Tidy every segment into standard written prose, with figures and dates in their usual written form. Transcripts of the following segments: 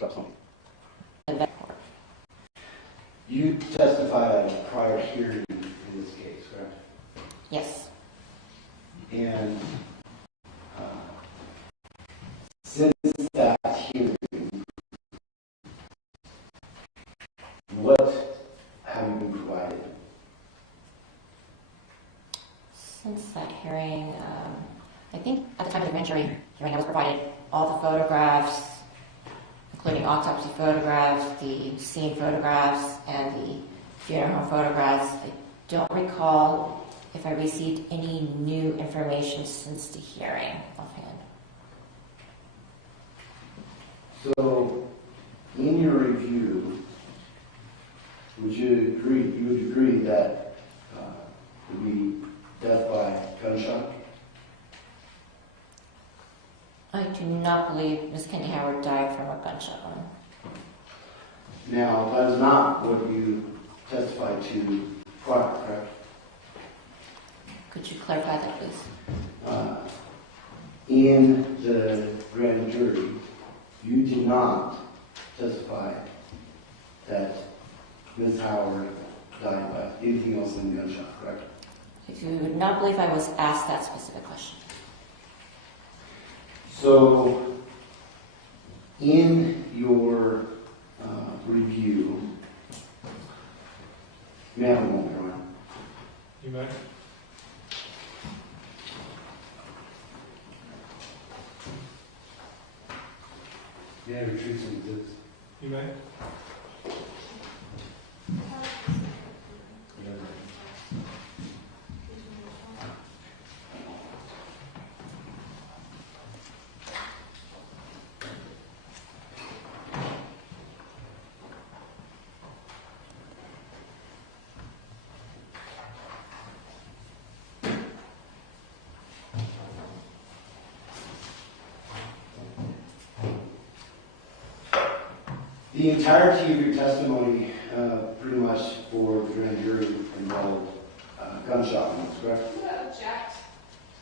Stop smoking. You testified at a prior hearing in this case, correct? Yes. And since that hearing, what have you been provided? Since that hearing, I think at the time of the grand jury hearing, I was provided all the photographs, including autopsy photographs, the scene photographs, and the funeral home photographs. I don't recall if I received any new information since the hearing offhand. So, in your review, would you agree that it would be death by gunshot? I do not believe Ms. Kenny Howard died from a gunshot wound. Now, that is not what you testified to prior, correct? Could you clarify that, please? In the grand jury, you did not testify that Ms. Howard died by anything else than gunshot, correct? I do not believe I was asked that specific question. So, in your review, you may have a moment, Ryan. You may. Yeah, retreat some tips. You may. The entirety of your testimony, pretty much for the grand jury, involved gunshot wounds, correct? Do you object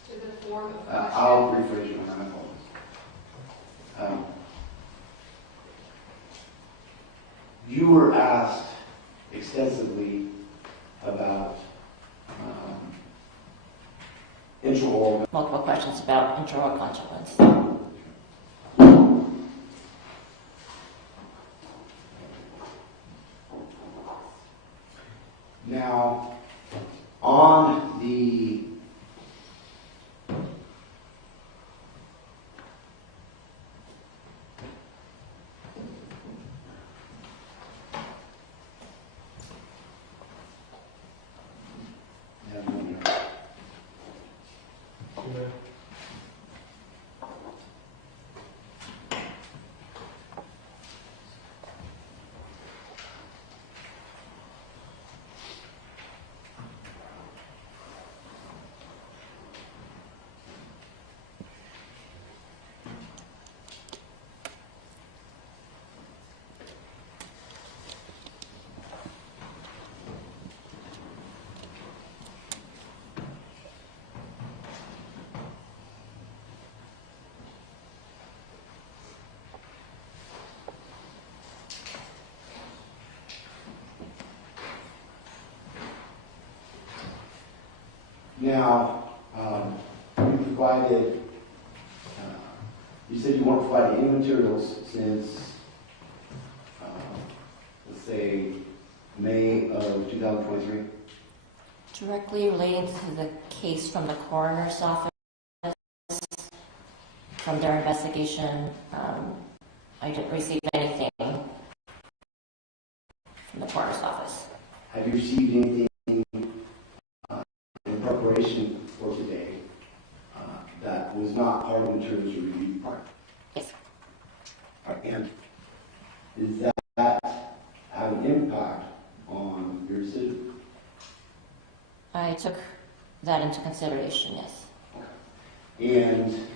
to the form of question? I'll rephrase your mind, I apologize. You were asked extensively about intraoral. Multiple questions about intraoral gunshot wounds. Now, on the You may. Now, you provided, you said you weren't providing any materials since, let's say, May of 2023? Directly relating to the case from the coroner's office, from their investigation, I didn't receive anything from the coroner's office. Have you received anything in preparation for today that was not part of the materials you reviewed prior? Yes. And does that have an impact on your decision? I took that into consideration, yes. And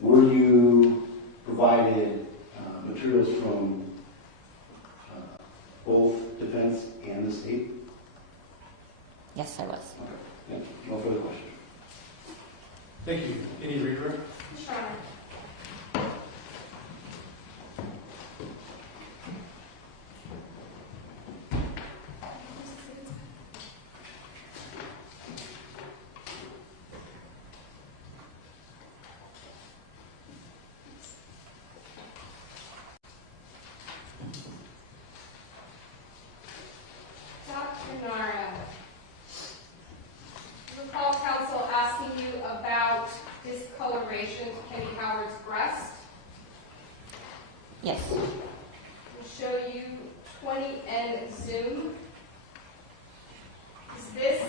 were you provided materials from both defense and the state? Yes, I was. Okay. Yeah, no further questions. Thank you. Any redirect? Sure. Kenny Howard's breast. Yes. We'll show you 20 and zoom. Is this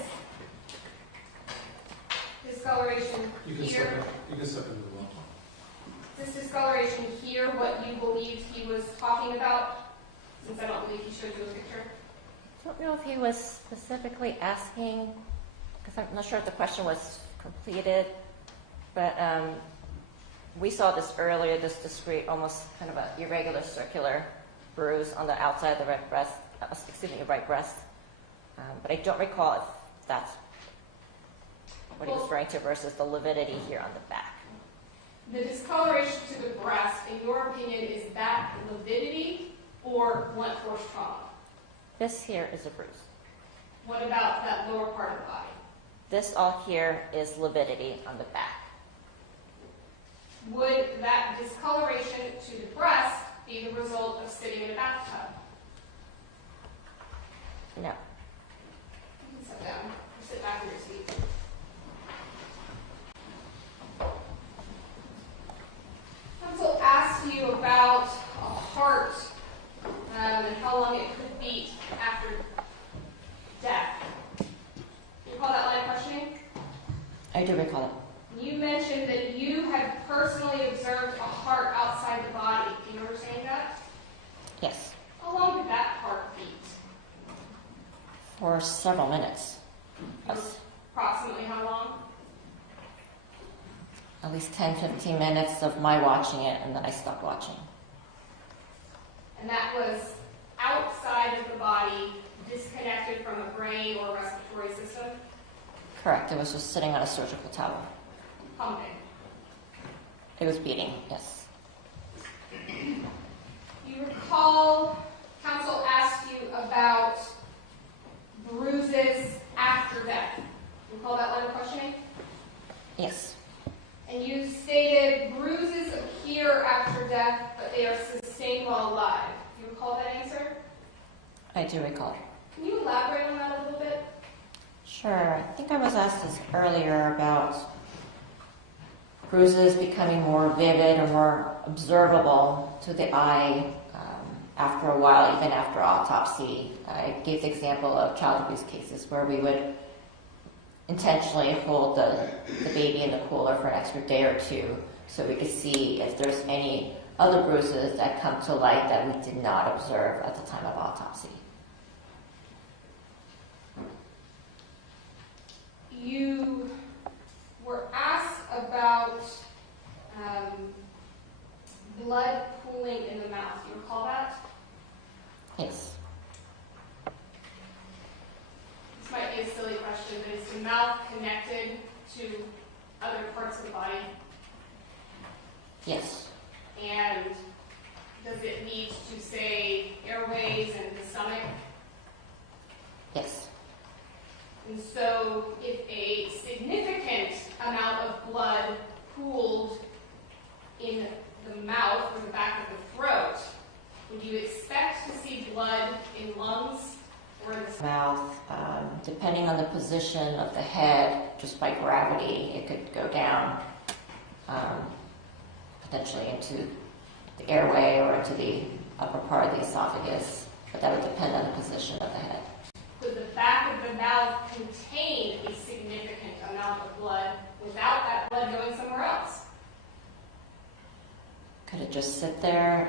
discoloration You can here? step into the wall. Is this discoloration here what you believed he was talking about? Since I don't believe he showed you a picture. I don't know if he was specifically asking, because I'm not sure if the question was completed, but we saw this earlier, this discrete, almost kind of an irregular circular bruise on the outside of the right breast, right breast. But I don't recall if that's what he was referring to versus the lividity here on the back. The discoloration to the breast, in your opinion, is that lividity or blunt force trauma? This here is a bruise. What about that lower part of the body? This all here is lividity on the back. Would that discoloration to the breast be the result of sitting in a bathtub? No. You can sit down or sit back in your seat. Counsel asked you about a heart and how long it could beat after death. Do you recall that line of questioning? I do recall it. You mentioned that you had personally observed a heart outside the body. Do you remember saying that? Yes. How long did that heart beat? For several minutes. Yes. Approximately how long? At least 10, 15 minutes of my watching it, and then I stopped watching. And that was outside of the body, disconnected from a brain or respiratory system? Correct. It was just sitting on a surgical towel. Pumping. It was beating, yes. You recall counsel asked you about bruises after death. You recall that line of questioning? Yes. And you stated bruises appear after death, but they are sustained while alive. Do you recall that answer? I do recall. Can you elaborate on that a little bit? Sure. I think I was asked this earlier about bruises becoming more vivid or more observable to the eye after a while, even after autopsy. I gave the example of child abuse cases where we would intentionally hold the baby in the cooler for an extra day or two so we could see if there's any other bruises that come to light that we did not observe at the time of autopsy. You were asked about blood pooling in the mouth. Do you recall that? Yes. This might be a silly question, but is the mouth connected to other parts of the body? Yes. And does it lead to, say, airways and the stomach? Yes. And so if a significant amount of blood pooled in the mouth or the back of the throat, would you expect to see blood in lungs or in the Mouth, depending on the position of the head, just by gravity, it could go down potentially into the airway or into the upper part of the esophagus, but that would depend on the position of the head. Could the back of the mouth contain a significant amount of blood without that blood going somewhere else? Could it just sit there?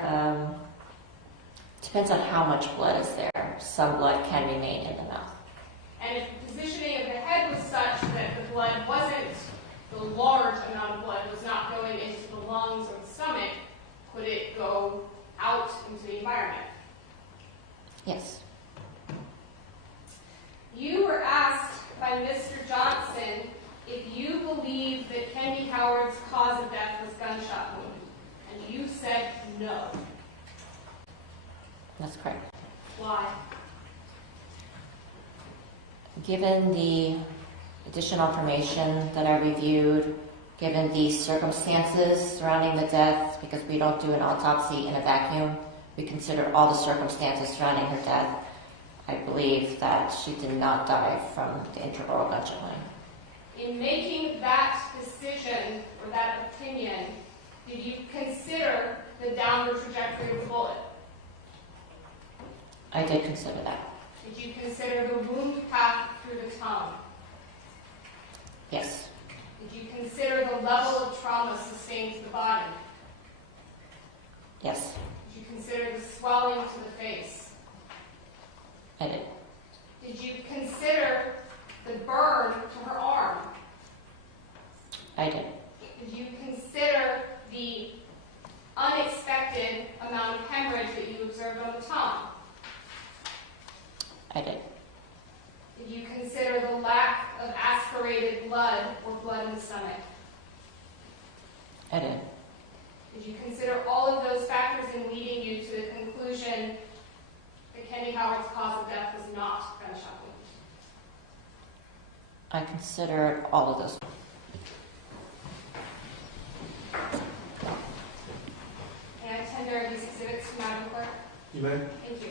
Depends on how much blood is there. Some blood can remain in the mouth. And if the positioning of the head was such that the blood wasn't, the large amount of blood was not going into the lungs or the stomach, could it go out into the environment? Yes. You were asked by Mr. Johnson if you believe that Kendi Howard's cause of death was gunshot wound, and you said no. That's correct. Why? Given the additional information that I reviewed, given the circumstances surrounding the death, because we don't do an autopsy in a vacuum, we consider all the circumstances surrounding her death, I believe that she did not die from the intraoral gunshot wound. In making that decision, decision or that opinion, did you consider the downward trajectory of the bullet? I did consider that. Did you consider the wound path through the tongue? Yes. Did you consider the level of trauma sustained to the body? Yes. Did you consider the swelling to the face? I did. Did you consider the burn to her arm? I did. Did you consider the unexpected amount of hemorrhage that you observed on the tongue? I did. Did you consider the lack of aspirated blood or blood in the stomach? I did. Did you consider all of those factors in leading you to the conclusion that Kenny Howard's cause of death was not gunshot wound? I considered all of those. Can I tender these exhibits to Madam Clerk? You may. Thank you.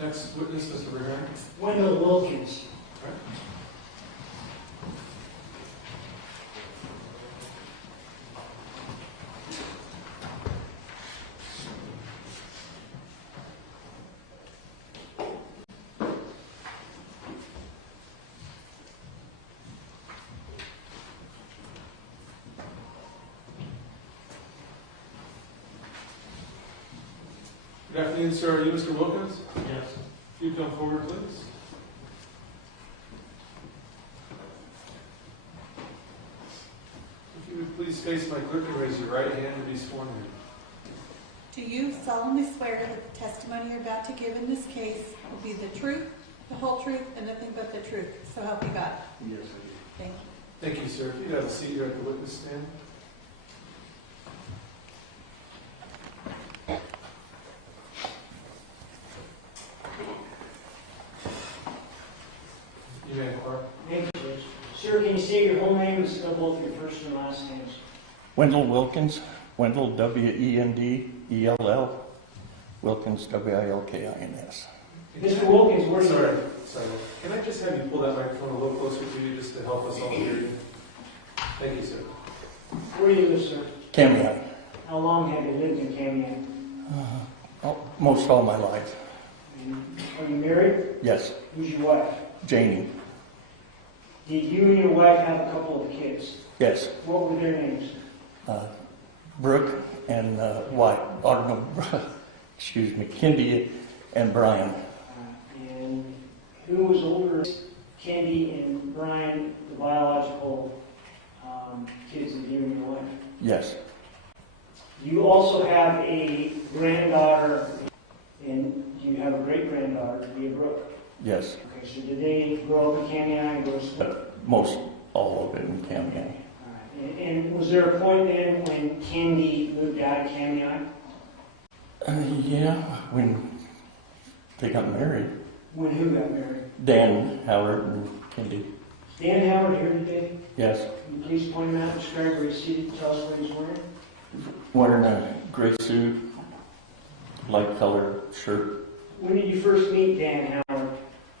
Next witness, Mr. Rivera. Wendell Wilkins. Good afternoon, sir. Are you Mr. Wilkins? Yes. You come forward, please. If you would please face my clerk and raise your right hand to be sworn in. Do you solemnly swear that the testimony you're about to give in this case will be the truth, the whole truth, and nothing but the truth? So help you God. Yes, I do. Thank you. Thank you, sir. If you'd have a seat here at the witness stand. You may inquire. Thank you, Judge. Sir, can you say your whole name and spell both your first and last names? Wendell Wilkins, Wendell, W-E-N-D-E-L-L, Wilkins, W-I-L-K-I-N-S. Mr. Wilkins, where are you? Sorry. Can I just have you pull that microphone a little closer to you just to help us all hear you? Thank you, sir. Where do you live, sir? Camion, How long have you lived in Camion? most all my life. And are you married? Yes, Who's your wife? Janie, Did you and your wife have a couple of kids? yes, What were their names? Brooke and excuse me, Kendi and Brian. And who was older? Candy and Brian, the biological kids of you and your wife. Yes, You also have a granddaughter, and you have a great-granddaughter, Leah Brooke. yes, Okay, so did they grow up in Camion and go to school? most all of it in Camion. All right. And was there a point then when Candy moved out of Camion? Yeah, when they got married, When who got married? Dan Howard and Kendi. Dan Howard here today. Yes, Can you please point him out, describe where he's seated, tell us what he's wearing? wearing a gray suit, light colored shirt. When did you first meet Dan Howard?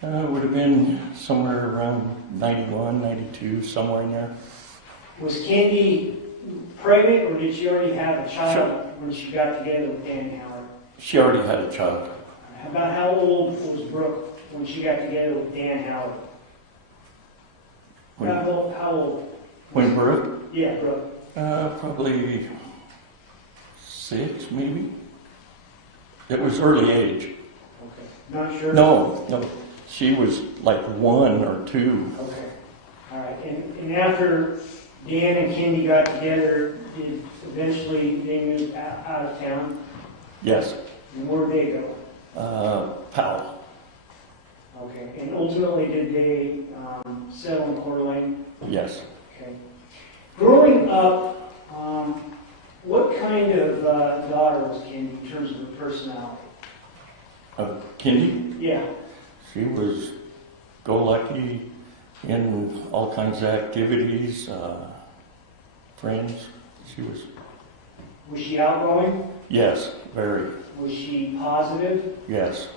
Would have been somewhere around 91, 92, somewhere in there. Was Candy pregnant, or did she already have a child Sure. when she got together with Dan Howard? She already had a child. About how old was Brooke when she got together with Dan Howard? When, How old? when Brooke, Yeah, Brooke. probably 6, maybe. It was early age. Okay. Not sure? No, she was like 1 or 2. Okay. All right. And after Dan and Candy got together, did eventually they moved out of town? Yes, And where'd they go? Powell. Okay. And ultimately, did they settle in Coeur d'Alene? Yes. Okay. Growing up, what kind of daughter was Candy in terms of her personality? Kendi, Yeah. she was go-lucky in all kinds of activities, friends. She was, Was she outgoing? yes, very, Was she positive? yes,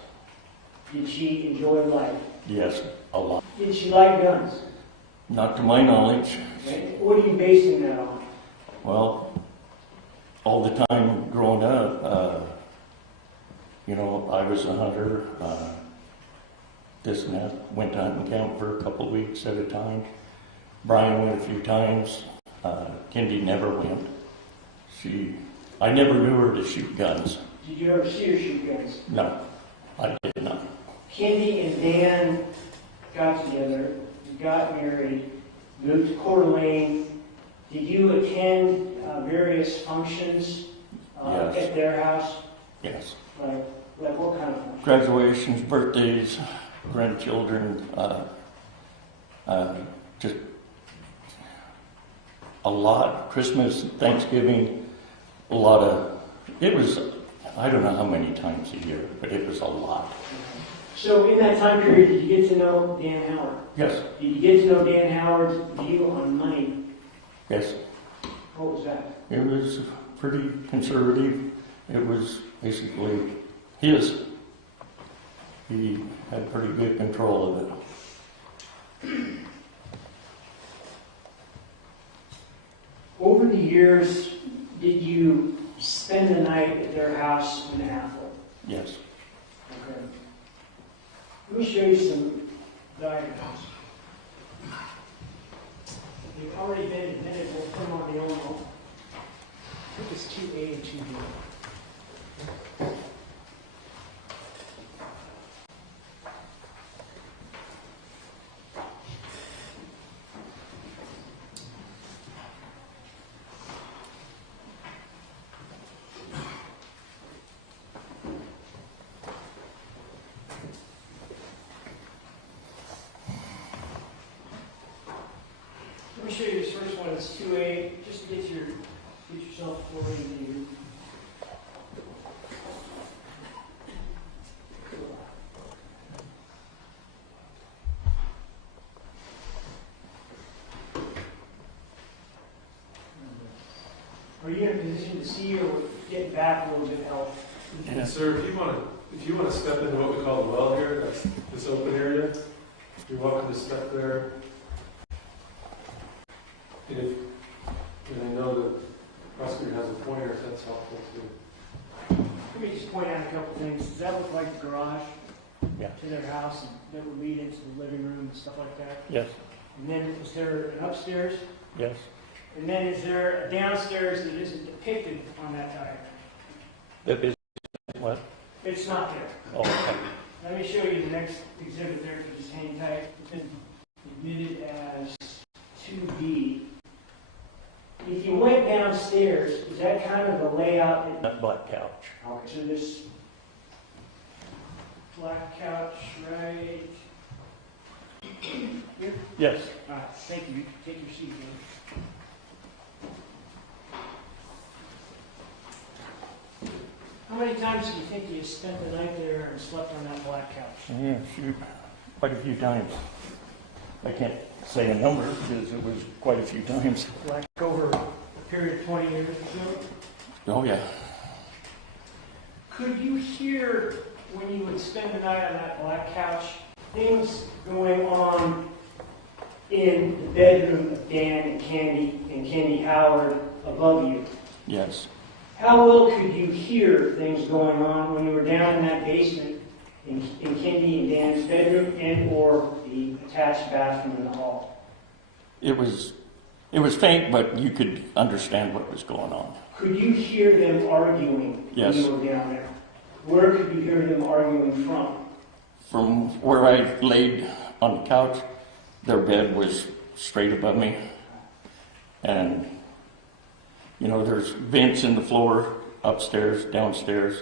Did she enjoy life? yes, a lot. Did she like guns? Not to my knowledge. Okay. What are you basing that on? Well, all the time growing up, you know, I was a hunter, this and that, went hunting camp for a couple of weeks at a time. Brian went a few times. Kendi never went. I never knew her to shoot guns. Did you ever see her shoot guns? No, I did not. Kendi and Dan got together, got married, moved to Coeur d'Alene. Did you attend various functions Yes. at their house? Yes. Like what kind of functions? Graduations, birthdays, grandchildren, just a lot. Christmas, Thanksgiving, a lot of, it was, I don't know how many times a year, but it was a lot. So in that time period, did you get to know Dan Howard? Yes, Did you get to know Dan Howard's view on money? yes. What was that? It was pretty conservative. It was basically his. He had pretty good control of it. Over the years, did you spend the night at their house in Athol? Yes. Okay. Let me show you some diagrams. They've already been admitted. We'll put them on the envelope. I think it's 2A and 2B. Let me show you this first one. It's 2A, just to get yourself oriented. Are you in a position to see or get back a little bit help? Yeah. Sir, if you want to step into what we call the well here, that's this open area, you're welcome to step there. And I know that the prosecutor has a pointer, if that's helpful too. Let me just point out a couple things. Does that look like the garage Yeah. to their house and that would lead into the living room and stuff like that? Yes. And then is there an upstairs? Yes. And then is there a downstairs that isn't depicted on that diagram? That is what? It's not there. Oh, okay. Let me show you the next exhibit there, if you just hang tight. It's been admitted as 2B. If you went downstairs, is that kind of the layout? That black couch. Okay, so this black couch right here? Yes. All right, thank you. Take your seat, man. How many times do you think you spent the night there and slept on that black couch? Yeah, shoot. Quite a few times. I can't say a number because it was quite a few times. Like over a period of 20 years or so? Oh, yeah. Could you hear, when you would spend the night on that black couch, things going on in the bedroom of Dan and Kendi Howard above you? Yes. How well could you hear things going on when you were down in that basement in Kendi and Dan's bedroom and or the attached bathroom in the hall? It was faint, but you could understand what was going on. Could you hear them arguing Yes. when you were down there? Where could you hear them arguing from? From where I laid on the couch, their bed was straight above me. And, you know, there's vents in the floor, upstairs, downstairs,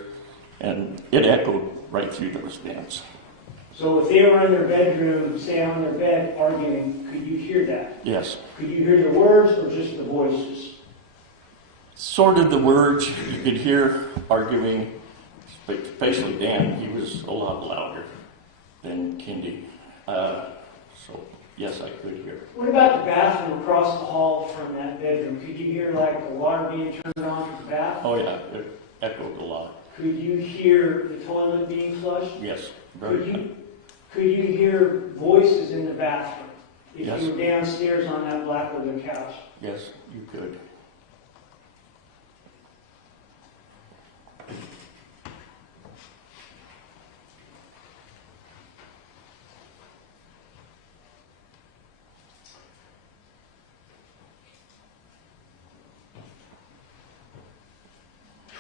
and it echoed right through those vents. So if they were in their bedroom, say on their bed, arguing, could you hear that? Yes. Could you hear the words or just the voices? Sort of the words you could hear arguing, especially Dan, he was a lot louder than Kendi. So, yes, I could hear. What about the bathroom across the hall from that bedroom? Could you hear like the water being turned on for the bath? Oh, yeah, it echoed a lot. Could you hear the toilet being flushed? Yes, very. Could you hear voices in the bathroom if Yes. you were downstairs on that black leather couch? Yes, you could.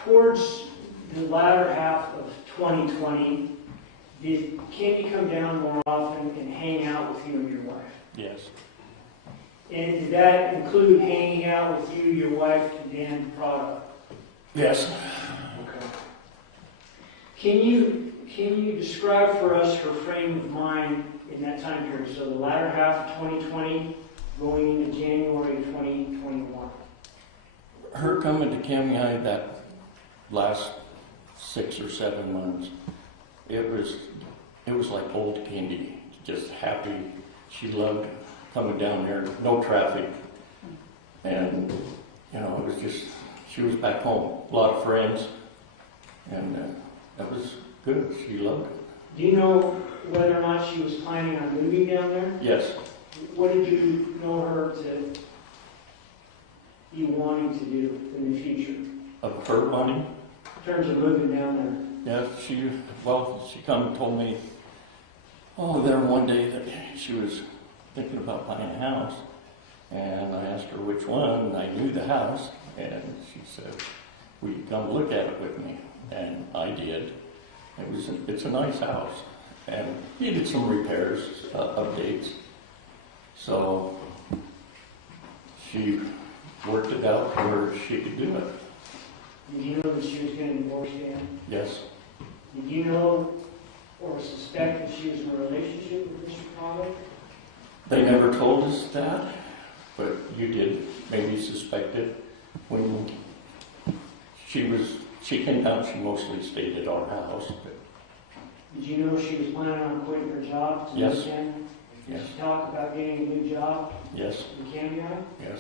Towards the latter half of 2020, did Kenny come down more often and hang out with you and your wife? Yes. And did that include hanging out with you, your wife, and Dan Prado? Yes. Okay. Can you describe for us her frame of mind in that time period? So the latter half of 2020, going into January 2021. Her coming to Kamei that last 6 or 7 months, it was like old candy, just happy. She loved coming down there, no traffic. And, you know, it was just, she was back home, a lot of friends, and that was good. She loved it. Do you know whether or not she was planning on moving down there? Yes. What did you know her to be wanting to do in the future? Of her money? In terms of moving down there? Yeah, she come and told me, there one day that she was thinking about buying a house. And I asked her which one, and I knew the house. And she said, will you come look at it with me? And I did. It's a nice house. And needed some repairs, updates. So she worked it out where she could do it. Did you know that she was going to divorce Dan? Yes. Did you know or suspect that she was in a relationship with Mr. Prado? They never told us that, but you did maybe suspect it. When she came down, she mostly stayed at our house. But Did you know she was planning on quitting her job to Yes. move in? Did Yes. she talk about getting a new job yes, in Kamei? yes.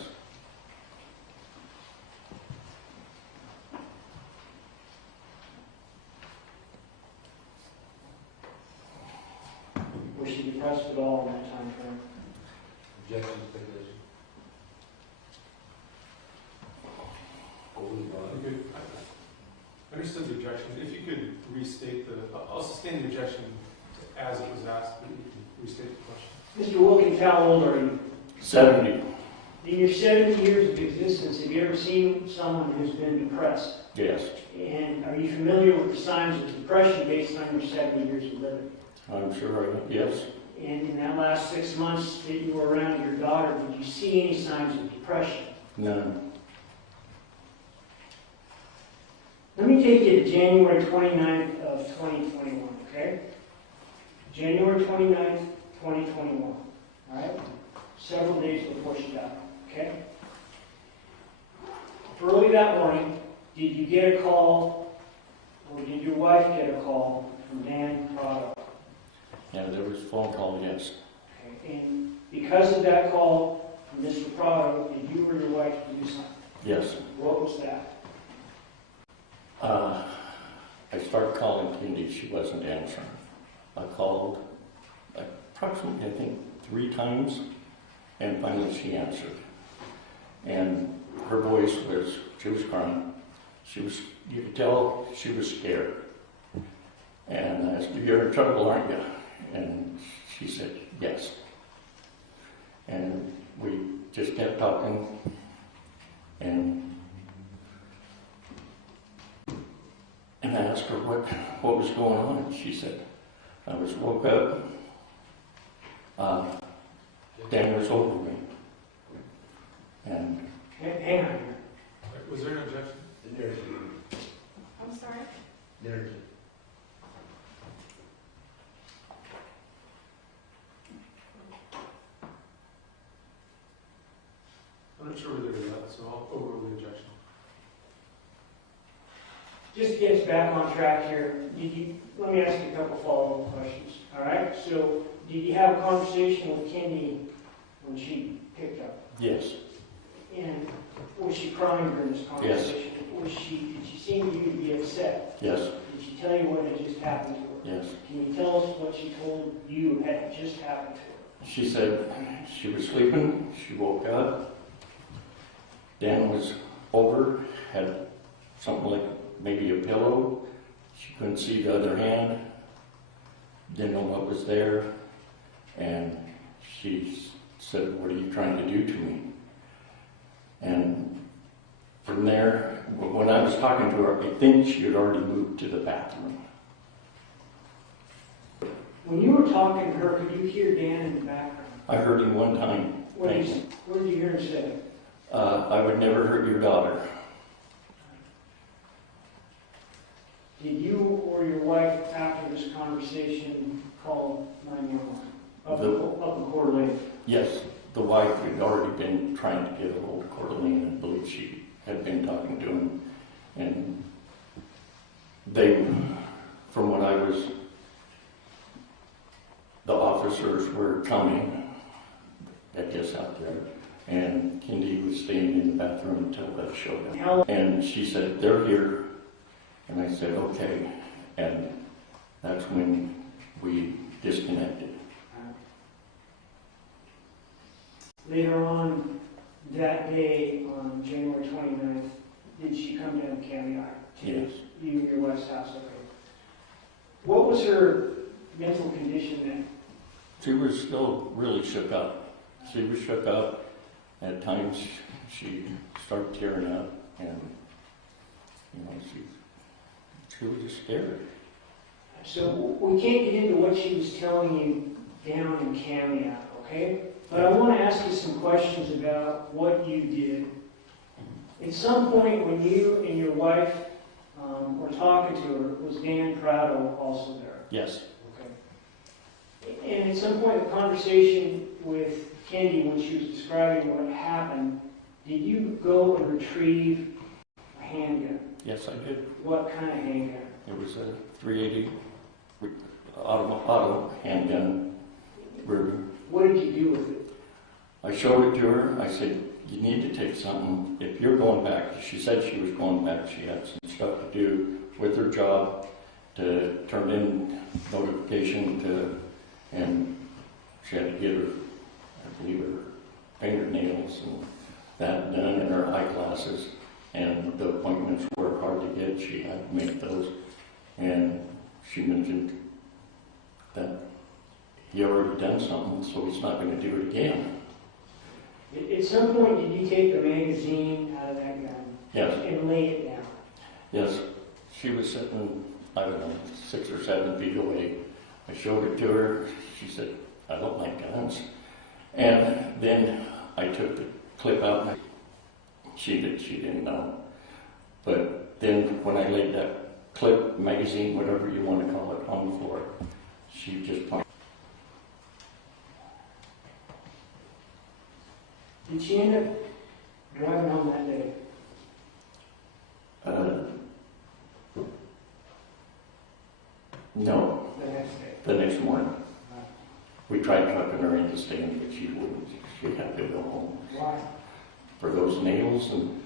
Was she depressed at all in that time frame? Objection, speculation. Okay, I understood the objection. If you could restate I'll sustain the objection as it was asked, but you can restate the question. Mr. Wilkins, how old are you? 70. In your 70 years of existence, have you ever seen someone who's been depressed? Yes. And are you familiar with the signs of depression based on your 70 years of living? I'm sure, yes. And in that last 6 months that you were around your daughter, did you see any signs of depression? None. Let me take you to January 29th of 2021, okay? January 29th, 2021, all right? Several days before she died, okay? Early that morning, did you get a call, or did your wife get a call from Dan Prado? Yeah, there was a phone call, yes. Okay, and because of that call from Mr. Prado, did you or your wife do something? Yes. What was that? I started calling Cindy. She wasn't answering. I called approximately, I think, 3 times, and finally she answered. And her voice was, she was crying. You could tell she was scared. And I asked her, you're in trouble, aren't you? And she said, yes. And we just kept talking, and I asked her what was going on. And she said, I was woke up, Dan was over me. And Hang on here. Was there an objection? The narrative. I'm sorry? Narrative. I'm not sure where they're at, so I'll overrule the objection. just to get us back on track here, let me ask you a couple follow-up questions, all right? So, did you have a conversation with Kendi when she picked up? Yes, And was she crying during this conversation? Did she seem to you to be upset? yes, Did she tell you what had just happened to her? yes. Can you tell us what she told you had just happened to her? She said she was sleeping, she woke up, Dan was over, had something like maybe a pillow, she couldn't see the other hand, didn't know what was there, and she said, "What are you trying to do to me?" And from there, when I was talking to her, I think she had already moved to the bathroom. When you were talking to her, could you hear Dan in the background? I heard him one time. What did you hear him say? I would never hurt your daughter. Did you or your wife, after this conversation, call 911 up in Coeur d'Alene? Yes, the wife had already been trying to get a hold of Coeur d'Alene. I believe she had been talking to him. And they, from what I was, the officers were coming, I guess, out there. And Kendi was staying in the bathroom until they showed up. And she said, "They're here." And I said, "Okay." And that's when we disconnected. Later on that day, on January 29th, did she come down to County Eye? Yes. You and your wife's house, okay. What was her mental condition then? She was still really shook up. She was shook up. At times she started tearing up, and she was just scared. So we can't get into what she was telling you down in Cameo, okay? But I want to ask you some questions about what you did. At some point when you and your wife were talking to her, was Dan Prado also there? Yes. Okay. And at some point in the conversation with Kendi, when she was describing what happened, did you go and retrieve a handgun? Yes, I did. What kind of handgun? It was a 380 auto handgun. What did you do with it? I showed it to her. I said, "You need to take something. If you're going back," she said she was going back. She had some stuff to do with her job, to turn in notification to, and she had to get her, I believe, her fingernails and that done, and her eyeglasses. And the appointments were hard to get. She had to make those. And she mentioned that he already done something, so he's not going to do it again. At some point, did you take the magazine out of that gun? Yes. And lay it down? Yes. She was sitting, I don't know, 6 or 7 feet away. I showed it to her. She said, "I don't like guns." And then I took the clip out. And she didn't know. But then when I laid that clip, magazine, whatever you want to call it, on the floor, she just pointed. Did she end up driving home that day? No, The next day? the next morning. We tried talking her into staying, but she wouldn't. She had to go home. Why? For those nails, and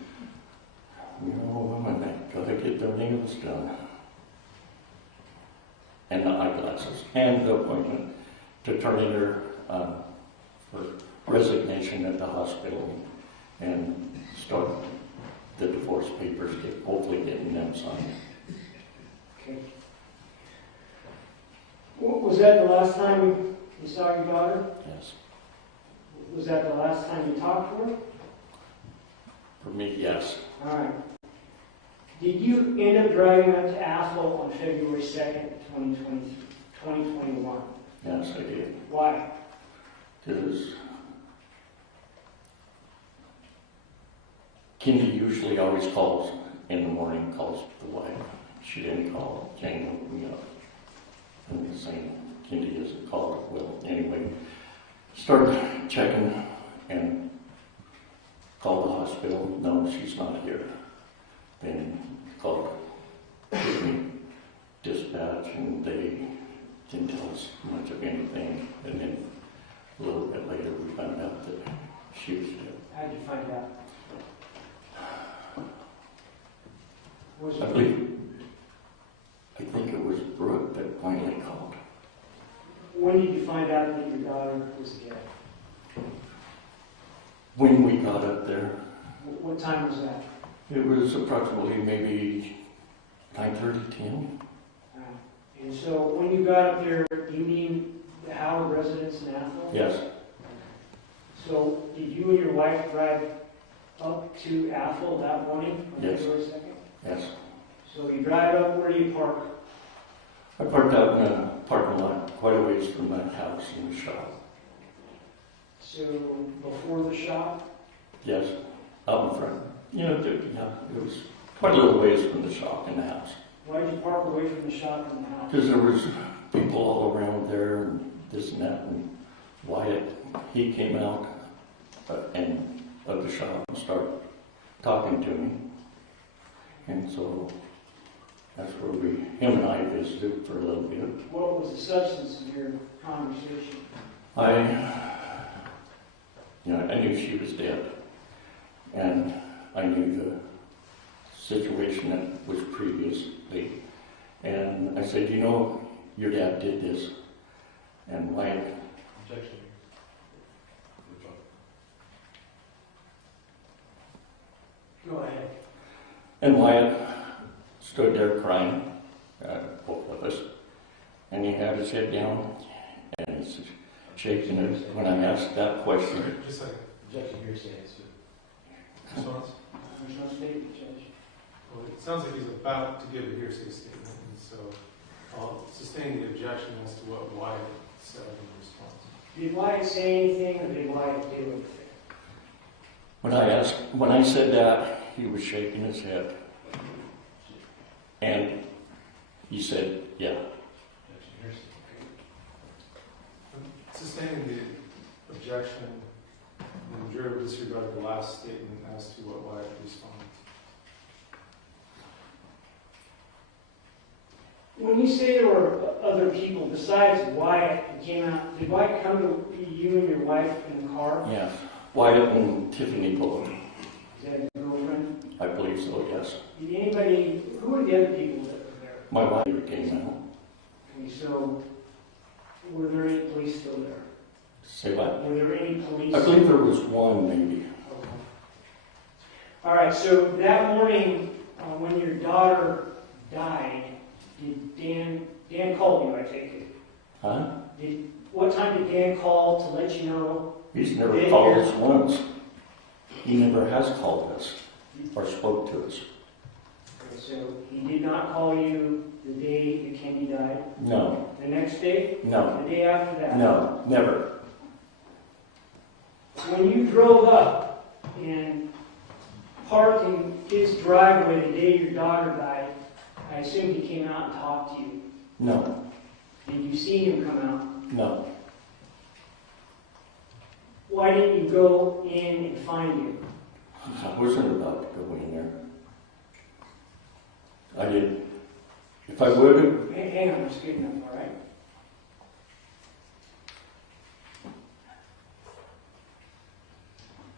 women that gotta get their nails done. And the eyeglasses, and the appointment to turn in her for resignation at the hospital and start the divorce papers, hopefully getting them signed. Okay. Was that the last time you saw your daughter? Yes. Was that the last time you talked to her? For me, yes. All right. Did you end up driving up to Athol on February 2nd, 2021? Yes, I did. Why? Because Kendi usually always calls in the morning, calls the wife. She didn't call. Jane woke me up. And the same, Kendi hasn't called. Well, anyway, started checking and called the hospital. No, she's not here. Then called gave me dispatch, and they didn't tell us much of anything. And then a little bit later, we found out that she was dead. How'd you find out? Was I think it was Brooke that finally called. When did you find out that your daughter was dead? When we got up there, What time was that? it was approximately maybe 9:30, 10. And so when you got up there, you mean the Howard residence in Athol? Yes, So did you and your wife drive up to Athol that morning on Yes. February 2nd? yes. So you drive up, where do you park? I parked out in a parking lot quite a ways from my house in the shop. So before the shop? Yes, out in front. Yeah, it was quite a little ways from the shop and the house. Why did you park away from the shop and the house? Because there was people all around there and this and that, and Wyatt, he came out and of the shop and started talking to me. And so that's where him and I visited for a little bit. What was the substance of your conversation? I knew she was dead. And I knew the situation that was previously. And I said, your dad did this. And Wyatt, Objection. Go ahead. and Wyatt stood there crying, both of us. And he had his head down and he's shaking it when I asked that question. Just a second. Objection, hearsay, sir. Response? There's no statement, Judge. Well, it sounds like he's about to give a hearsay statement, and so I'll sustain the objection as to what Wyatt said in response. Did Wyatt say anything, or did Wyatt do anything? When I said that, he was shaking his head. And he said, yeah. Objection, hearsay. Sustaining the objection, and the jury will disregard the last statement as to what Wyatt responded. When you say there were other people besides Wyatt who came out, did Wyatt come to you and your wife in the car? Yeah. Wyatt and Tiffany both. Is that your girlfriend? I believe so, yes. Did anybody, who were the other people that were there? My wife came out. Okay, so were there any police still there? Say what? Were there any police? I believe there was one, maybe. Okay. All right, so that morning when your daughter died, did Dan called you, I take it? Huh? What time did Dan call to let you know? He's never called us once. He never has called us or spoke to us. Okay, so he did not call you the day that Kenny died? No. The next day? No. The day after that? No. Never. When you drove up and parked in his driveway the day your daughter died, I assume he came out and talked to you. No. Did you see him come out? No. Why didn't you go in and find him? I wasn't about to go in there. I did. If I would have. Hang on, I'm just getting up, all right?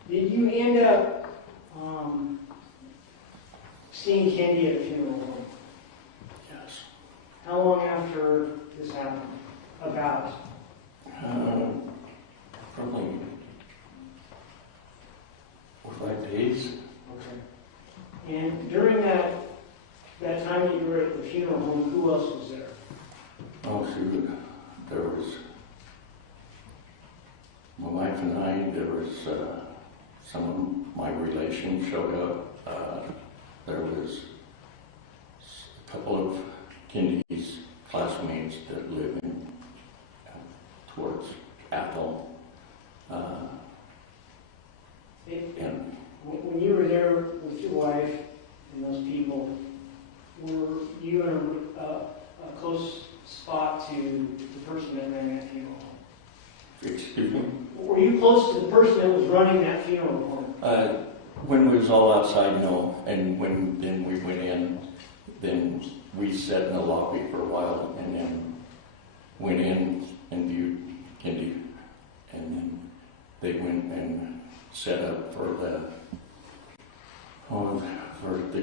Did you end up seeing Candy at a funeral home? Yes. How long after this happened? About? Probably 4 or 5 days. Okay. And during that time that you were at the funeral home, who else was there? Oh, shoot. There was my wife and I. There was some of my relations showed up. There was a couple of Kennedy's classmates that live in towards Athol. And When you were there with your wife and those people, were you in a close spot to the person that ran that funeral home? excuse me. Were you close to the person that was running that funeral home? When we was all outside, no. And when then we went in, then we sat in the lobby for a while and then went in and viewed Kendi. And then they went and set up for the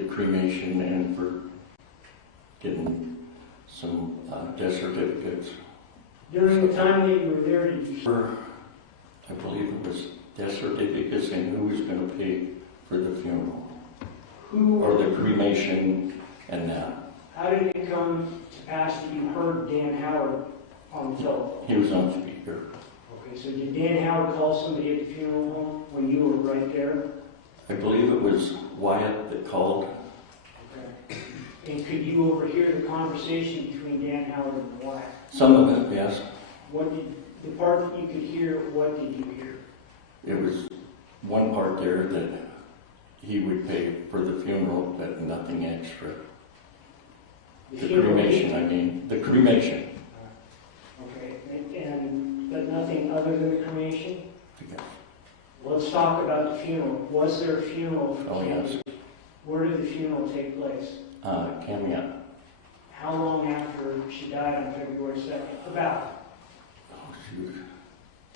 cremation and for getting some death certificates. During the time that you were there, did you For, I believe it was death certificates and who was going to pay for the funeral or the cremation and that. how did it come to pass that you heard Dan Howard on the telephone? He was on speaker. Okay, so did Dan Howard call somebody at the funeral home when you were right there? I believe it was Wyatt that called. Okay. And could you overhear the conversation between Dan Howard and Wyatt? Some of it, yes. What did the part that you could hear? What did you hear? It was one part there that he would pay for the funeral, but nothing extra. The cremation, I mean, the cremation. Okay, but nothing other than the cremation? Yeah. Let's talk about the funeral. Was there a funeral for Oh, Candy? yes. Where did the funeral take place? Camia. How long after she died on February 2nd? About. Oh, shoot.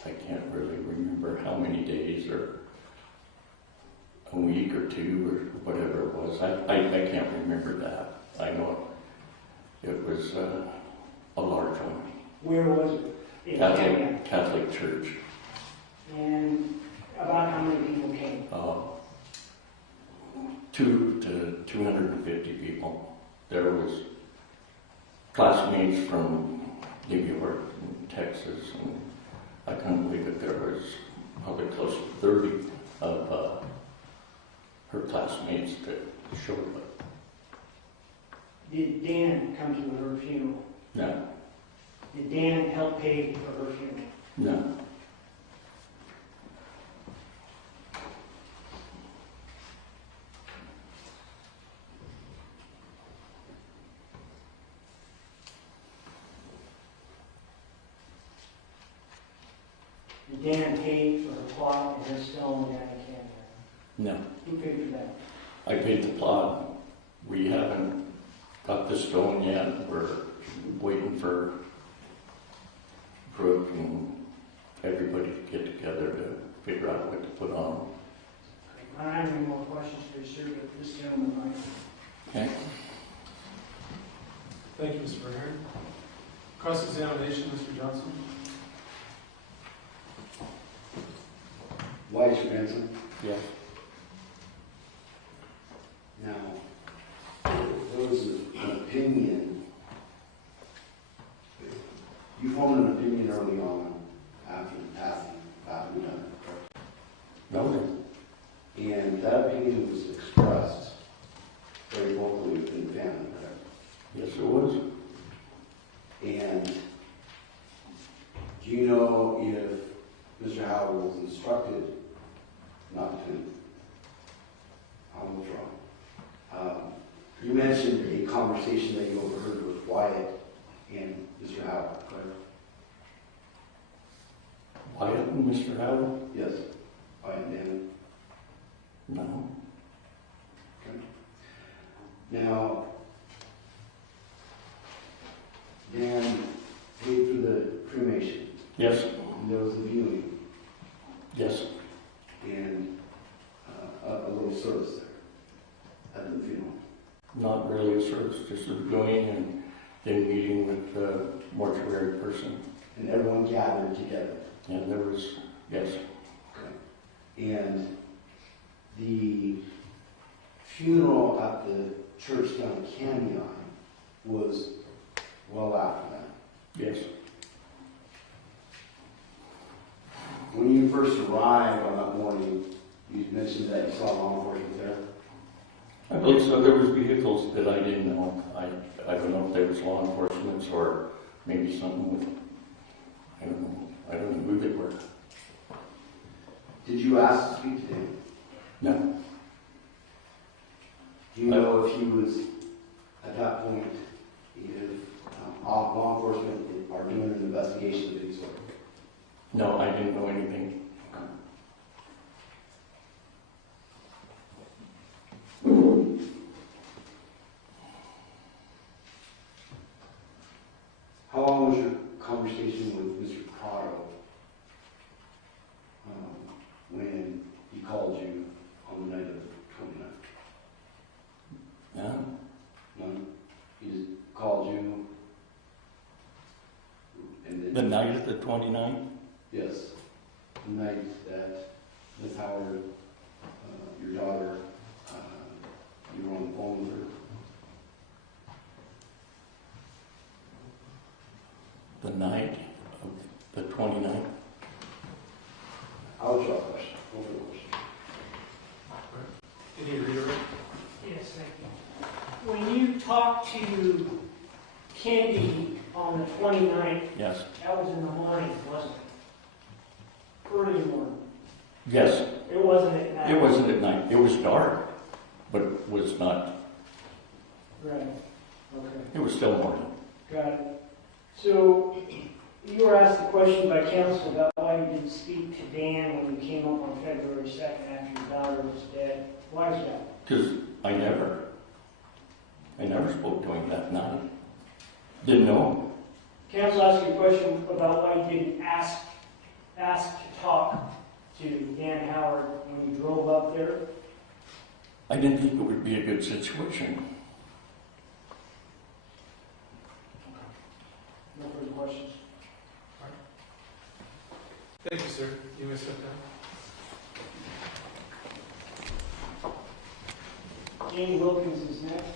I can't really remember how many days or a week or two or whatever it was. I can't remember that. I know it was a large one. Where was it? In Kenya. Catholic Church. And about how many people came? 2 to 250 people. There was classmates from New York and Texas, and I couldn't believe it. There was probably close to 30 of her classmates that showed up. Did Dan come to her funeral? No, Did Dan help pay for her funeral? no. Did Dan pay for her plot and her stone down in Kenya? No. Who paid for that? I paid the plot. We haven't got the stone yet. We're waiting for Brooke and everybody to get together to figure out what to put on. I don't have any more questions for you, sir, but this gentleman might. Okay? Thank you, Mr. Verheyen. Cross-examination, Mr. Johnson. Why is your grandson? Yes. Now, there was an opinion. You formed an opinion early on after the passing, after we done it, correct? No. And that opinion was expressed very vocally within the family, correct? Yes, it was. And do you know if Mr. Howard was instructed not to? I'll withdraw. You mentioned a conversation that you overheard with Wyatt and Mr. Howard, correct? Wyatt and Mr. Howard? Yes. Wyatt and Dan. No. Okay. Now, Dan paid for the cremation. Yes. And there was a viewing Yes. and a little service there at the funeral. Not really a service, just a going and then meeting with the mortuary person. And everyone gathered together. And there was, yes. Okay. And the funeral at the church down in Canyon was well after that. Yes. When you first arrived on that morning, you mentioned that you saw law enforcement there. I believe so. There was vehicles that I didn't know. I don't know if there was law enforcement or maybe something with, I don't know. I don't know who they were. Did you ask to speak to him? No. Do you know if he was, at that point, if law enforcement are doing an investigation of any sort? No, I didn't know anything. The night of the 29th? Yes. The night that Ms. Howard, your daughter, you were on the phone with her. The night of the 29th? I'll draw a question. Go for the question. Can you reiterate? Yes, thank you. When you talked to Candy on the 29th, Yes. that was in the morning, wasn't it? Early morning. Yes. It wasn't at night. It wasn't at night. It was dark, but it was not. Right. Okay. It was still morning. Got it. So you were asked a question by counsel about why you didn't speak to Dan when you came up on February 2nd after your daughter was dead. Why is that? Because I never spoke to him that night. Didn't know. Counsel asked you a question about why you didn't ask to talk to Dan Howard when you drove up there. I didn't think it would be a good situation. No further questions. Thank you, sir. You may step down. Jane Wilkins is next.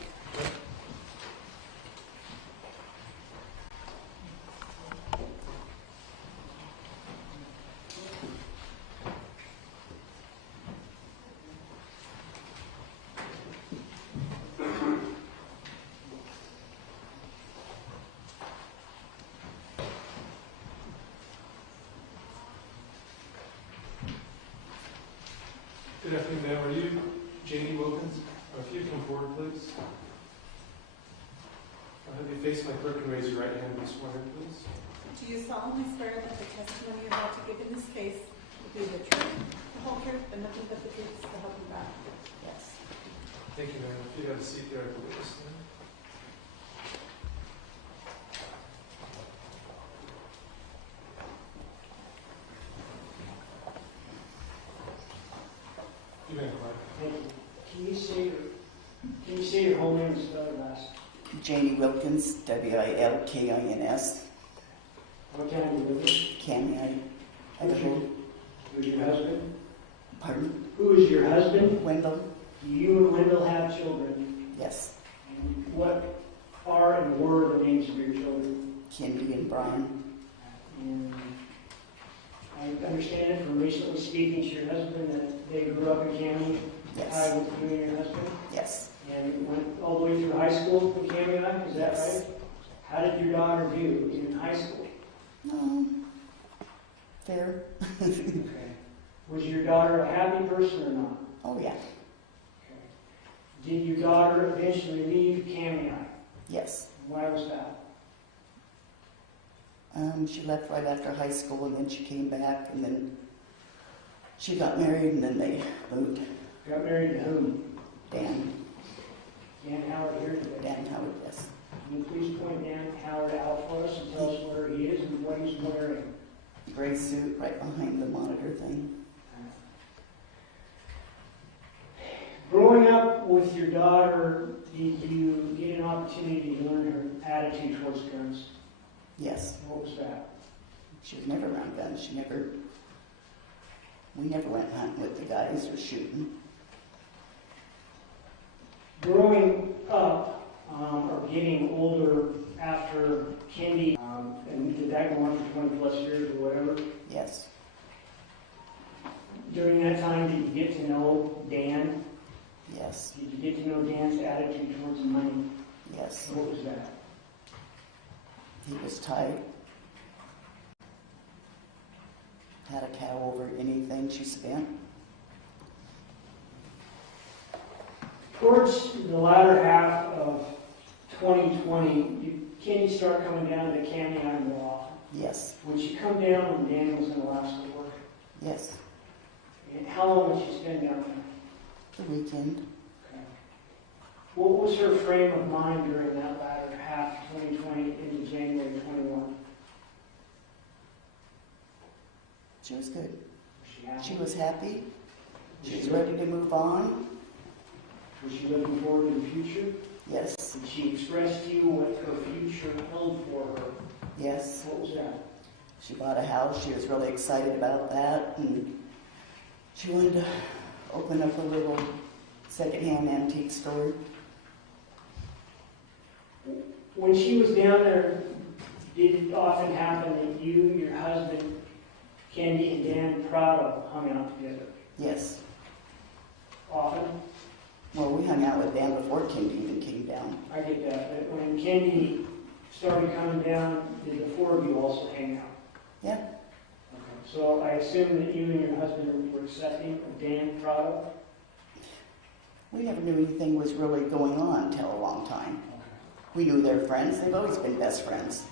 Good afternoon, ma'am. Are you Janie Wilkins? If you come forward, please. I'll have you face my clerk and raise your right hand and be sworn in, please. Do you solemnly swear that the testimony you're about to give in this case will be the truth, the whole truth, and nothing but the truth, so help you God? Yes. Thank you, ma'am. If you have a seat there, I can witness them. You may quiet. Thank you. Can you say your whole name and spell your last? Janie Wilkins, Wilkins. What town do you live in? Cammy, Who's your husband? pardon? Who is your husband? Wendell? Do you and Wendell have children? Yes. And what are and were the names of your children? Kendi and Brian? And I understand from recently speaking to your husband that they grew up in Cammy. Yes. Hi, with you and your husband. Yes. And went all the way through high school in Cammy, is that Yes. right? How did your daughter do in high school? No. Fair? Okay. Was your daughter a happy person or not? Oh, yeah. Okay. Did your daughter eventually leave Cammy? Yes. Why was that? She left right after high school, and then she came back, and then she got married, and then they moved. Got married to whom? Dan. Dan Howard here today. Dan Howard, yes. Can you please point Dan Howard out for us and tell us where he is and what he's wearing? Gray suit right behind the monitor thing. Growing up with your daughter, did you get an opportunity to learn her attitude towards guns? Yes. What was that? She was never around guns. We never went hunting with the guys or shooting. Growing up, or getting older after Kendi, and did that go on for 20 plus years or whatever? Yes. During that time, did you get to know Dan? Yes. Did you get to know Dan's attitude towards money? Yes. What was that? He was tight. Had a cow over anything she spent. Towards the latter half of 2020, can you start coming down to Cammy Island more often? Yes. Would she come down when Dan was in Alaska work? Yes. And how long would she spend down there? The weekend. Okay. What was her frame of mind during that latter half of 2020 into January 21? She was good. Was she happy? She was happy. She was ready to move on. Was she looking forward to the future? Yes. Did she express to you what her future held for her? Yes. What was that? She bought a house. She was really excited about that, and she wanted to open up a little secondhand antique store. When she was down there, did it often happen that you, your husband, Candy, and Dan Prado hung out together? Yes. Often? Well, we hung out with Dan before Kendi even came down. I get that. But when Candy started coming down, did the four of you also hang out? Yeah. Okay. So I assume that you and your husband were accepting of Dan Prado? We never knew anything was really going on until a long time. We knew they're friends. They've always been best friends.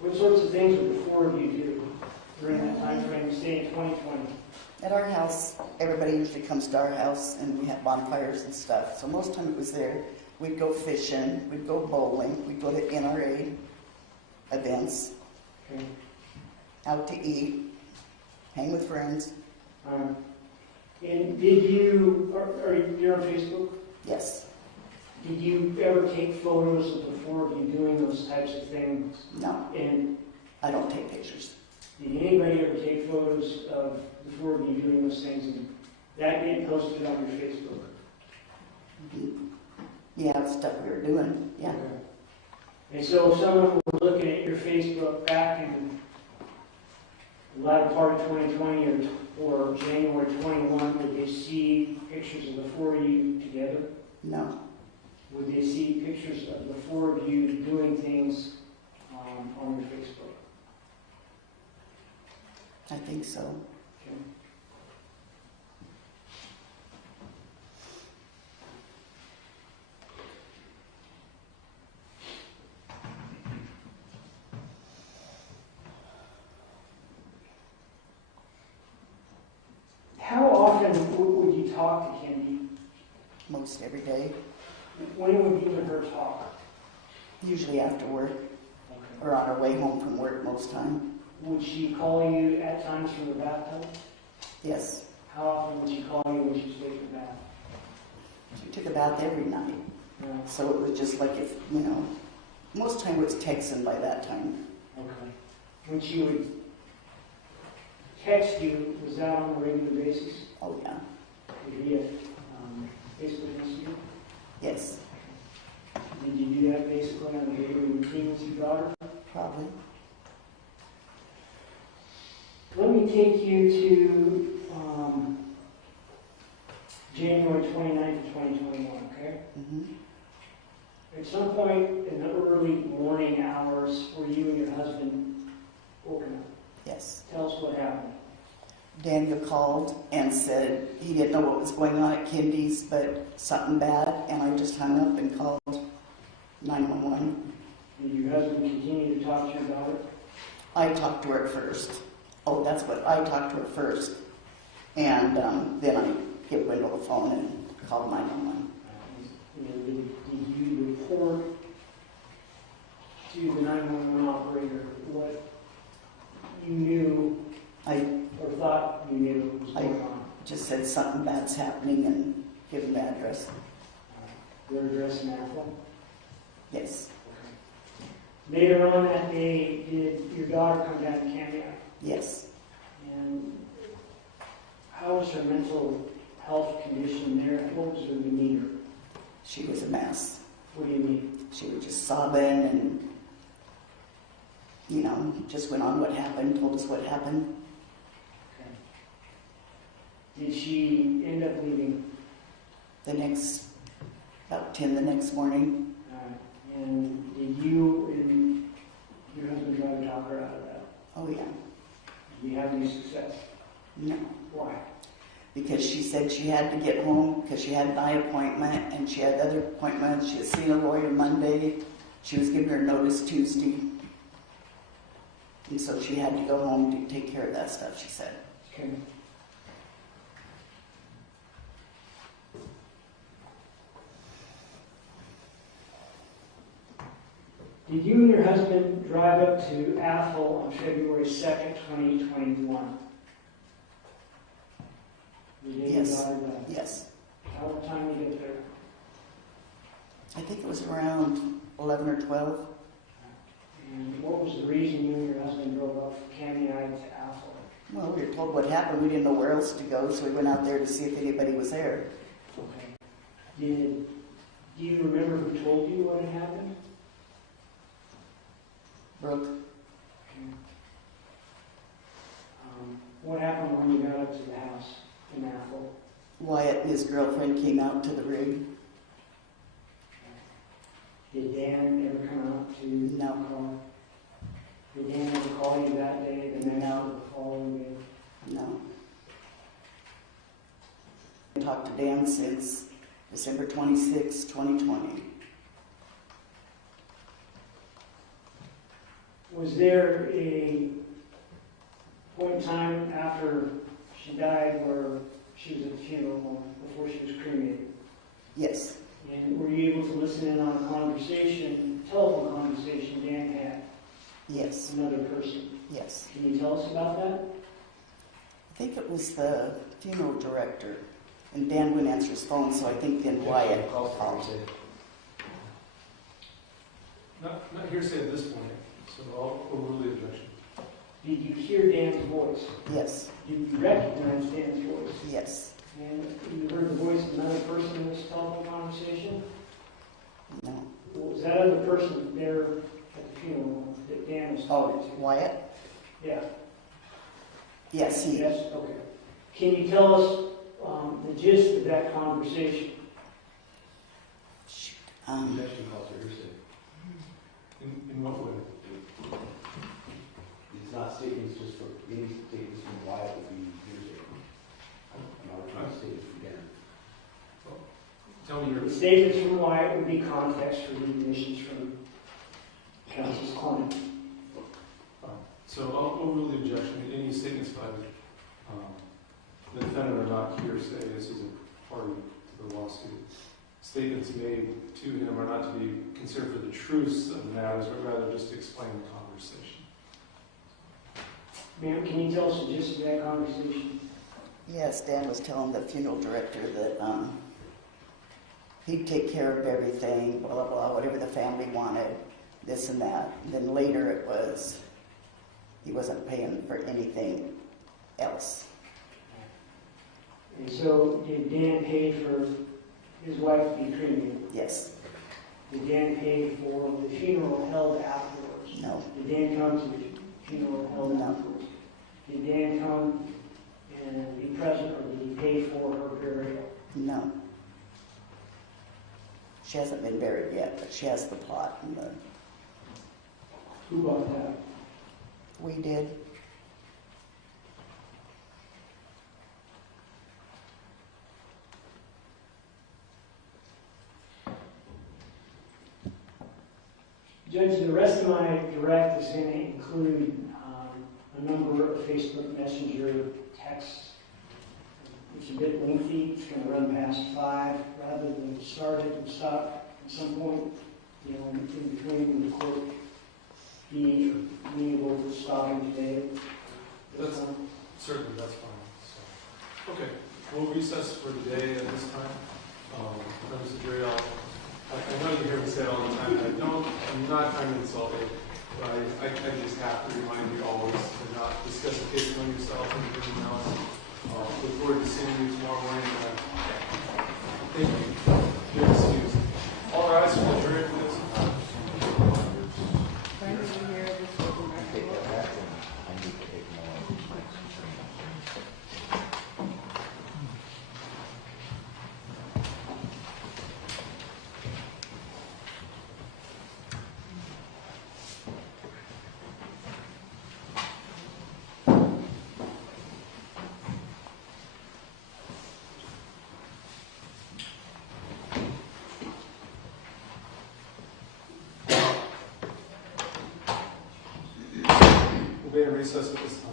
What sorts of things would the four of you do during that time frame, say in 2020? At our house, everybody usually comes to our house, and we have bonfires and stuff. So most time it was there. We'd go fishing. We'd go bowling. We'd go to NRA events, Okay. out to eat, hang with friends. And did you, you're on Facebook? Yes. Did you ever take photos of the four of you doing those types of things? No, And I don't take pictures. did anybody ever take photos of the four of you doing those things and that get posted on your Facebook? Yeah, stuff we were doing. Yeah. Okay. And so if someone were looking at your Facebook back in the latter part of 2020 or January 21, would they see pictures of the four of you together? No. Would they see pictures of the four of you doing things on your Facebook? I think so. Okay. How often would you talk to Candy? Most every day. When would you and her talk? Usually after work Okay. or on our way home from work most time. Would she call you at times from the bathtub? Yes. How often would she call you when she was taking a bath? She took a bath every night. So it was just like if, most time it was texting by that time. Okay. When she would text you, was that on a regular basis? Oh, yeah. Via Facebook Messenger? Yes. Did you do that basically on a daily routine with your daughter? Probably. Let me take you to January 29th, 2021, okay? Mm-hmm. At some point in the early morning hours, were you and your husband woken up? Yes. Tell us what happened. Daniel called and said he didn't know what was going on at Kindy's, but something bad, and I just hung up and called 911. Did your husband continue to talk to your daughter? I talked to her first. Oh, that's what, I talked to her first. And then I gave Wendell the phone and called 911. Did you report to the 911 operator what you knew or thought you knew was going on? Just said something bad's happening and give him the address. Their address in Athol? Yes. Later on that day, did your daughter come down to Canada? Yes. And how was her mental health condition there? What was her demeanor? She was a mess. What do you mean? She was just sobbing and, just went on what happened, told us what happened. Okay. Did she end up leaving? About 10 the next morning. And did you and your husband try to talk her out of that? Oh, yeah. Did you have any success? No. Why? Because she said she had to get home because she had an eye appointment and she had other appointments. She had seen a lawyer Monday. She was giving her notice Tuesday. And so she had to go home to take care of that stuff, she said. Okay. Did you and your husband drive up to Athol on February 2nd, 2021? Yes. Yes. How what time did you get there? I think it was around 11 or 12. And what was the reason you and your husband drove up from Cammy-Eye to Athol? Well, we were told what happened. We didn't know where else to go, so we went out there to see if anybody was there. Okay. Do you remember who told you what had happened? Brooke, Okay. What happened when you got up to the house in Athol? Wyatt and his girlfriend came out to the rig. Did Dan ever come out to the No. car? Did Dan ever call you that day, the next No. or the following day? No. I talked to Dan since December 26, 2020. Was there a point in time after she died where she was at the funeral home, before she was cremated? Yes, And were you able to listen in on a conversation, telephone conversation Dan had yes, with another person? yes. Can you tell us about that? I think it was the funeral director, and Dan wouldn't answer his phone, so I think then Wyatt called. Not hearsay at this point, so I'll overrule the objection. Did you hear Dan's voice? Yes, Did you recognize Dan's voice? yes, And you heard the voice of another person in this telephone conversation? no. Was that other person there at the funeral home that Dan was talking Oh, to? Wyatt? Yeah. Yes, he. Yes, okay. Can you tell us the gist of that conversation? Objection calls for hearsay. In what way? It's not statements just for, any statements from Wyatt would be hearsay. Not statements from Dan. Tell me your... The statements from Wyatt would be context for the admissions from counsel's client. So I'll overrule the objection. Any statements by the defendant are not hearsay, as he's a party to the lawsuit. Statements made to him are not to be considered for the truths of the matters, but rather just to explain the conversation. Ma'am, can you tell us the gist of that conversation? Yes, Dan was telling the funeral director that he'd take care of everything, blah, blah, blah, whatever the family wanted, this and that. And then later it was, he wasn't paying for anything else. And so, did Dan pay for his wife to be cremated? Yes, Did Dan pay for the funeral held afterwards? no, Did Dan come to the funeral held No. afterwards? Did Dan come and be present, or did he pay for her burial? no. She hasn't been buried yet, but she has the plot and the, Who bought that? we did. Judge, the rest of my direct is going to include a number of Facebook Messenger texts. It's a bit lengthy. It's going to run past 5 rather than start it and stop at some point, in between the court be amenable to stopping today. That's certainly that's fine. So, okay, we'll recess for today at this time. Members of the jury, I know you hear me say it all the time. I'm not trying to insult you, but I just have to remind you always to not discuss the case among yourself and everything else. Look forward to seeing you tomorrow morning. Thank you. You're excused. All rise for the jury, please. We'll be in recess at this time.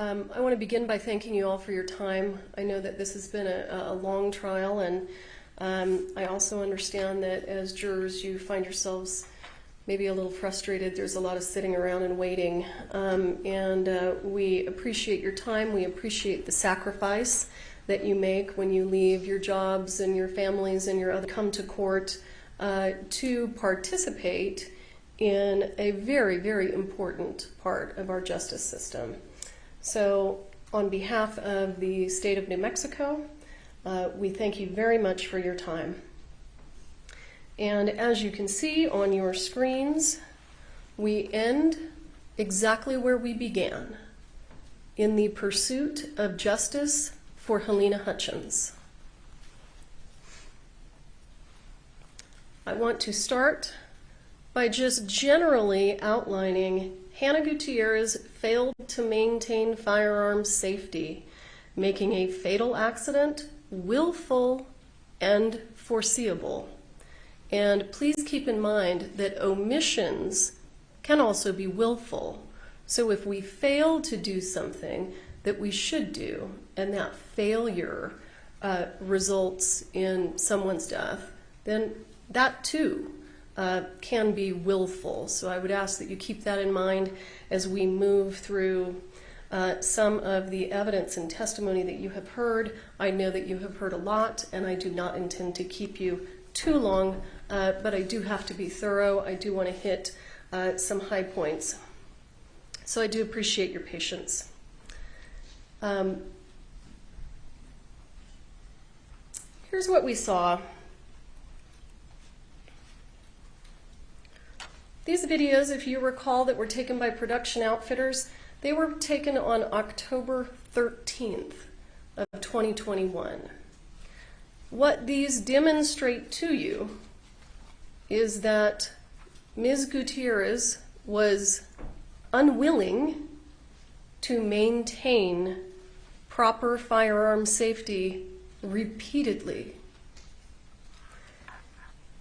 I want to begin by thanking you all for your time. I know that this has been a long trial, and I also understand that as jurors you find yourselves maybe a little frustrated. There's a lot of sitting around and waiting, and we appreciate your time. We appreciate the sacrifice that you make when you leave your jobs and your families and your other come to court to participate in a very, very important part of our justice system. So on behalf of the state of New Mexico, we thank you very much for your time. And as you can see on your screens, we end exactly where we began, in the pursuit of justice for Helena Hutchins. I want to start by just generally outlining Hannah Gutierrez failed to maintain firearms safety, making a fatal accident willful and foreseeable. And please keep in mind that omissions can also be willful. So if we fail to do something that we should do, and that failure results in someone's death, then that too can be willful. So I would ask that you keep that in mind as we move through some of the evidence and testimony that you have heard. I know that you have heard a lot, and I do not intend to keep you too long, but I do have to be thorough. I do want to hit some high points. So I do appreciate your patience. Here's what we saw. These videos, if you recall, that were taken by production outfitters, they were taken on October 13th of 2021. What these demonstrate to you is that Ms. Gutierrez was unwilling to maintain proper firearm safety repeatedly.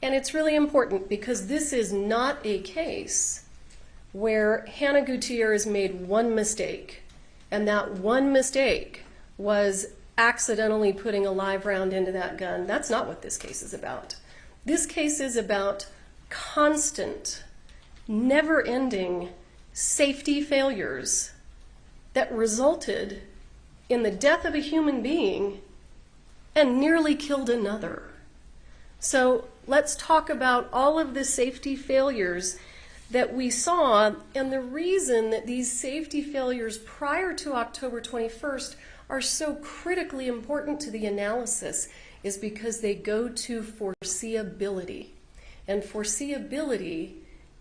And it's really important because this is not a case where Hannah Gutierrez made one mistake, and that one mistake was accidentally putting a live round into that gun. That's not what this case is about. This case is about constant, never-ending safety failures that resulted in the death of a human being and nearly killed another. So let's talk about all of the safety failures that we saw, and the reason that these safety failures prior to October 21st are so critically important to the analysis is because they go to foreseeability. And foreseeability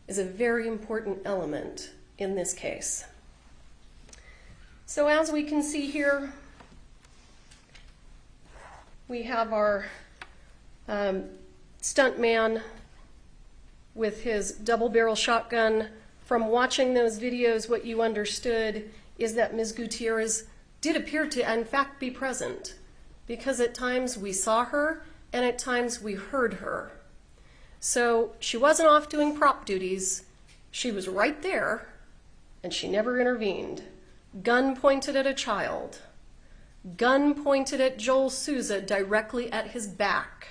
is a very important element in this case. So as we can see here, we have our stuntman with his double-barrel shotgun. From watching those videos, what you understood is that Ms. Gutierrez did appear to, in fact, be present, because at times we saw her and at times we heard her. So she wasn't off doing prop duties. She was right there, and she never intervened. Gun pointed at a child. Gun pointed at Joel Souza directly at his back.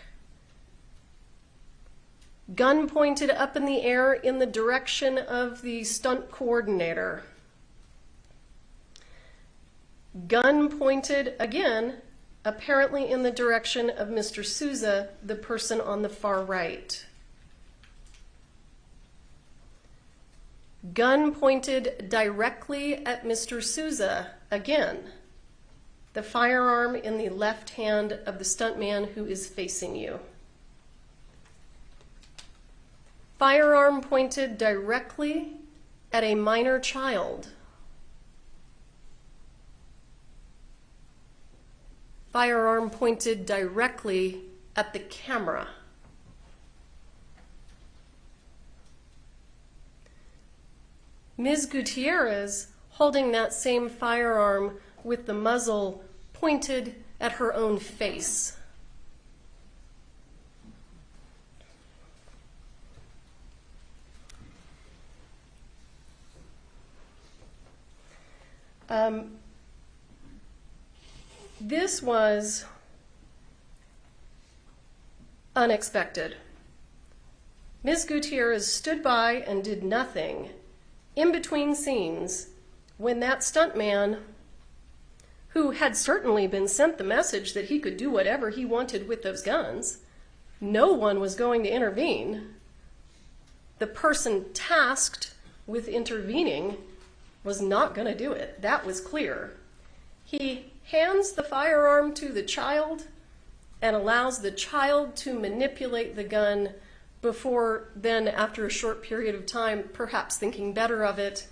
Gun pointed up in the air in the direction of the stunt coordinator. Gun pointed, again, apparently in the direction of Mr. Souza, the person on the far right. Gun pointed directly at Mr. Souza, again, the firearm in the left hand of the stuntman who is facing you. Firearm pointed directly at a minor child. Firearm pointed directly at the camera. Ms. Gutierrez, holding that same firearm with the muzzle pointed at her own face. this was unexpected. Ms. Gutierrez stood by and did nothing in between scenes when that stuntman, who had certainly been sent the message that he could do whatever he wanted with those guns, no one was going to intervene. The person tasked with intervening was not going to do it. That was clear. He hands the firearm to the child and allows the child to manipulate the gun before then, after a short period of time, perhaps thinking better of it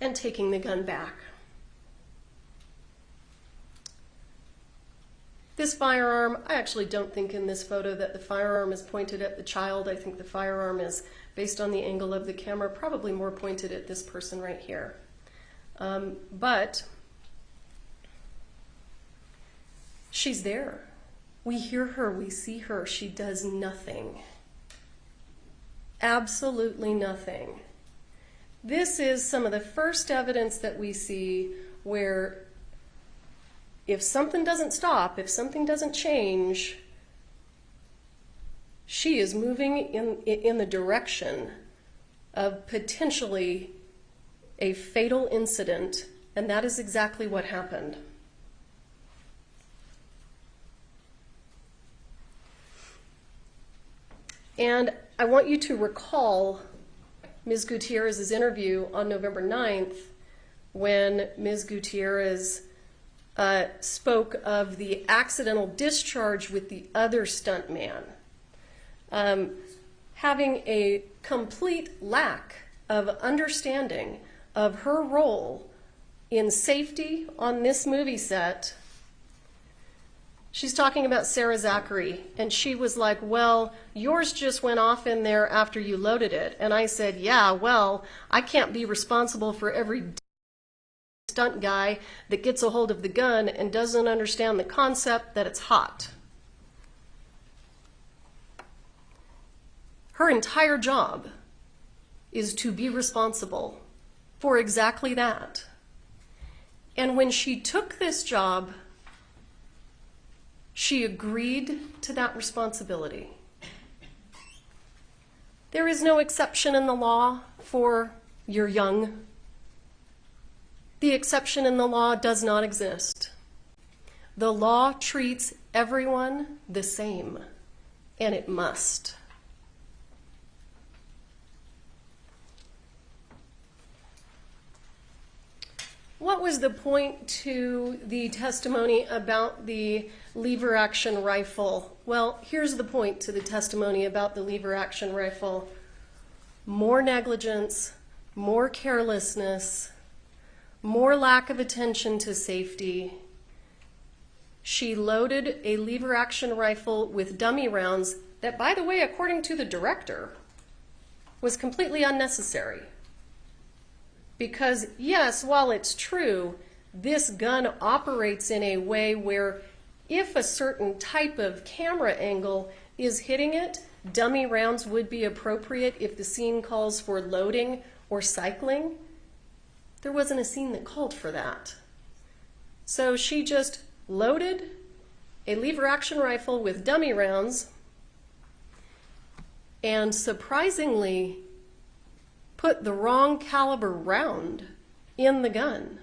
and taking the gun back. This firearm, I actually don't think in this photo that the firearm is pointed at the child. I think the firearm is, based on the angle of the camera, probably more pointed at this person right here. But she's there. We hear her, we see her. She does nothing. Absolutely nothing. This is some of the first evidence that we see where if something doesn't stop, if something doesn't change, she is moving in the direction of potentially a fatal incident, and that is exactly what happened. And I want you to recall Ms. Gutierrez's interview on November 9th when Ms. Gutierrez spoke of the accidental discharge with the other stuntman. Having a complete lack of understanding of her role in safety on this movie set. She's talking about Sarah Zachary, and she was like, well, yours just went off in there after you loaded it. And I said, yeah, well, I can't be responsible for every stunt guy that gets a hold of the gun and doesn't understand the concept that it's hot. Her entire job is to be responsible for exactly that. And when she took this job, she agreed to that responsibility. There is no exception in the law for you're young. The exception in the law does not exist. The law treats everyone the same, and it must. What was the point to the testimony about the lever action rifle? Well, here's the point to the testimony about the lever action rifle. More negligence, more carelessness, more lack of attention to safety. She loaded a lever action rifle with dummy rounds that, by the way, according to the director, was completely unnecessary. Because yes, while it's true, this gun operates in a way where if a certain type of camera angle is hitting it, dummy rounds would be appropriate if the scene calls for loading or cycling. There wasn't a scene that called for that. So she just loaded a lever action rifle with dummy rounds and surprisingly put the wrong caliber round in the gun.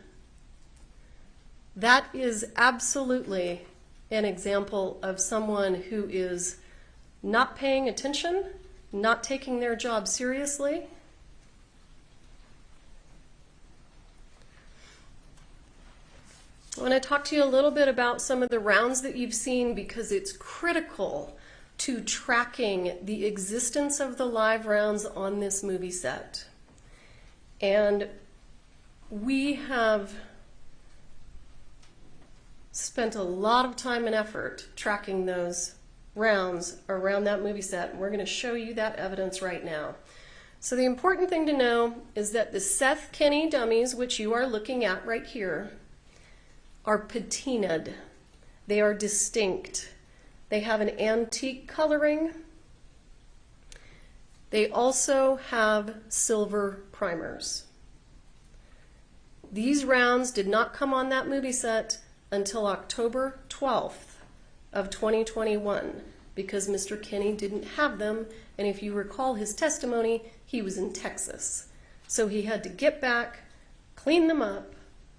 That is absolutely an example of someone who is not paying attention, not taking their job seriously. I want to talk to you a little bit about some of the rounds that you've seen because it's critical to tracking the existence of the live rounds on this movie set. And we have spent a lot of time and effort tracking those rounds around that movie set, and we're going to show you that evidence right now. So the important thing to know is that the Seth Kenney dummies, which you are looking at right here, are patinaed. They are distinct. They have an antique coloring. They also have silver primers. These rounds did not come on that movie set until October 12th of 2021 because Mr. Kinney didn't have them, and if you recall his testimony, he was in Texas. So he had to get back, clean them up,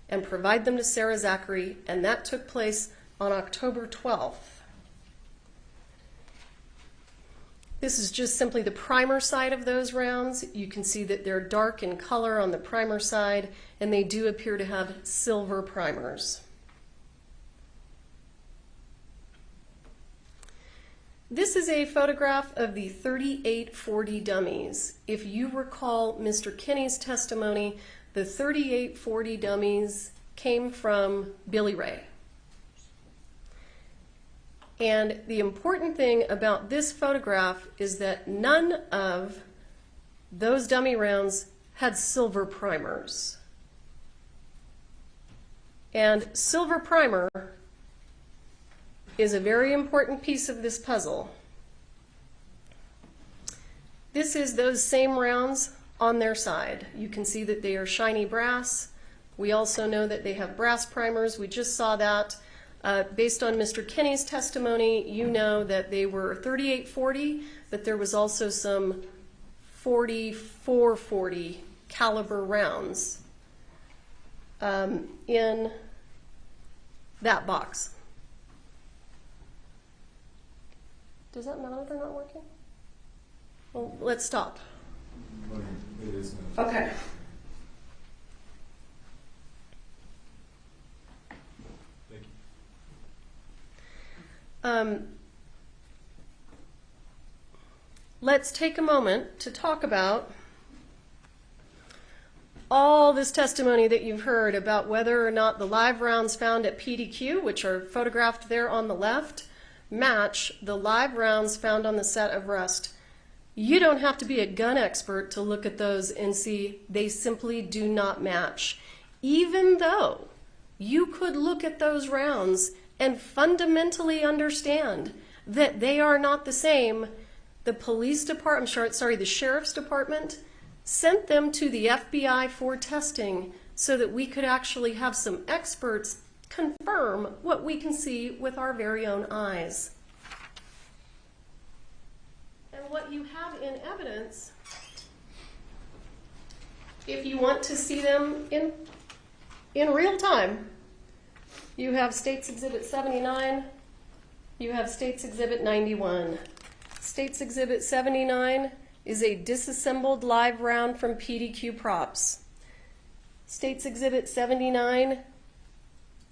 and provide them to Sarah Zachary, and that took place on October 12th. This is just simply the primer side of those rounds. You can see that they're dark in color on the primer side, and they do appear to have silver primers. This is a photograph of the 3840 dummies. If you recall Mr. Kinney's testimony, the 3840 dummies came from Billy Ray. And the important thing about this photograph is that none of those dummy rounds had silver primers. And silver primer is a very important piece of this puzzle. This is those same rounds on their side. You can see that they are shiny brass. We also know that they have brass primers. We just saw that. Based on Mr. Kinney's testimony, you know that they were 3840, but there was also some 4440 caliber rounds in that box. Does that monitor not working? Well, let's stop. It is not. Okay. Thank you. Let's take a moment to talk about all this testimony that you've heard about whether or not the live rounds found at PDQ, which are photographed there on the left, match the live rounds found on the set of Rust. You don't have to be a gun expert to look at those and see they simply do not match. Even though you could look at those rounds and fundamentally understand that they are not the same, the police department, the sheriff's department sent them to the FBI for testing so that we could actually have some experts confirm what we can see with our very own eyes. And what you have in evidence, if you want to see them in real time, you have States Exhibit 79, you have States Exhibit 91. States Exhibit 79 is a disassembled live round from PDQ props. States Exhibit 79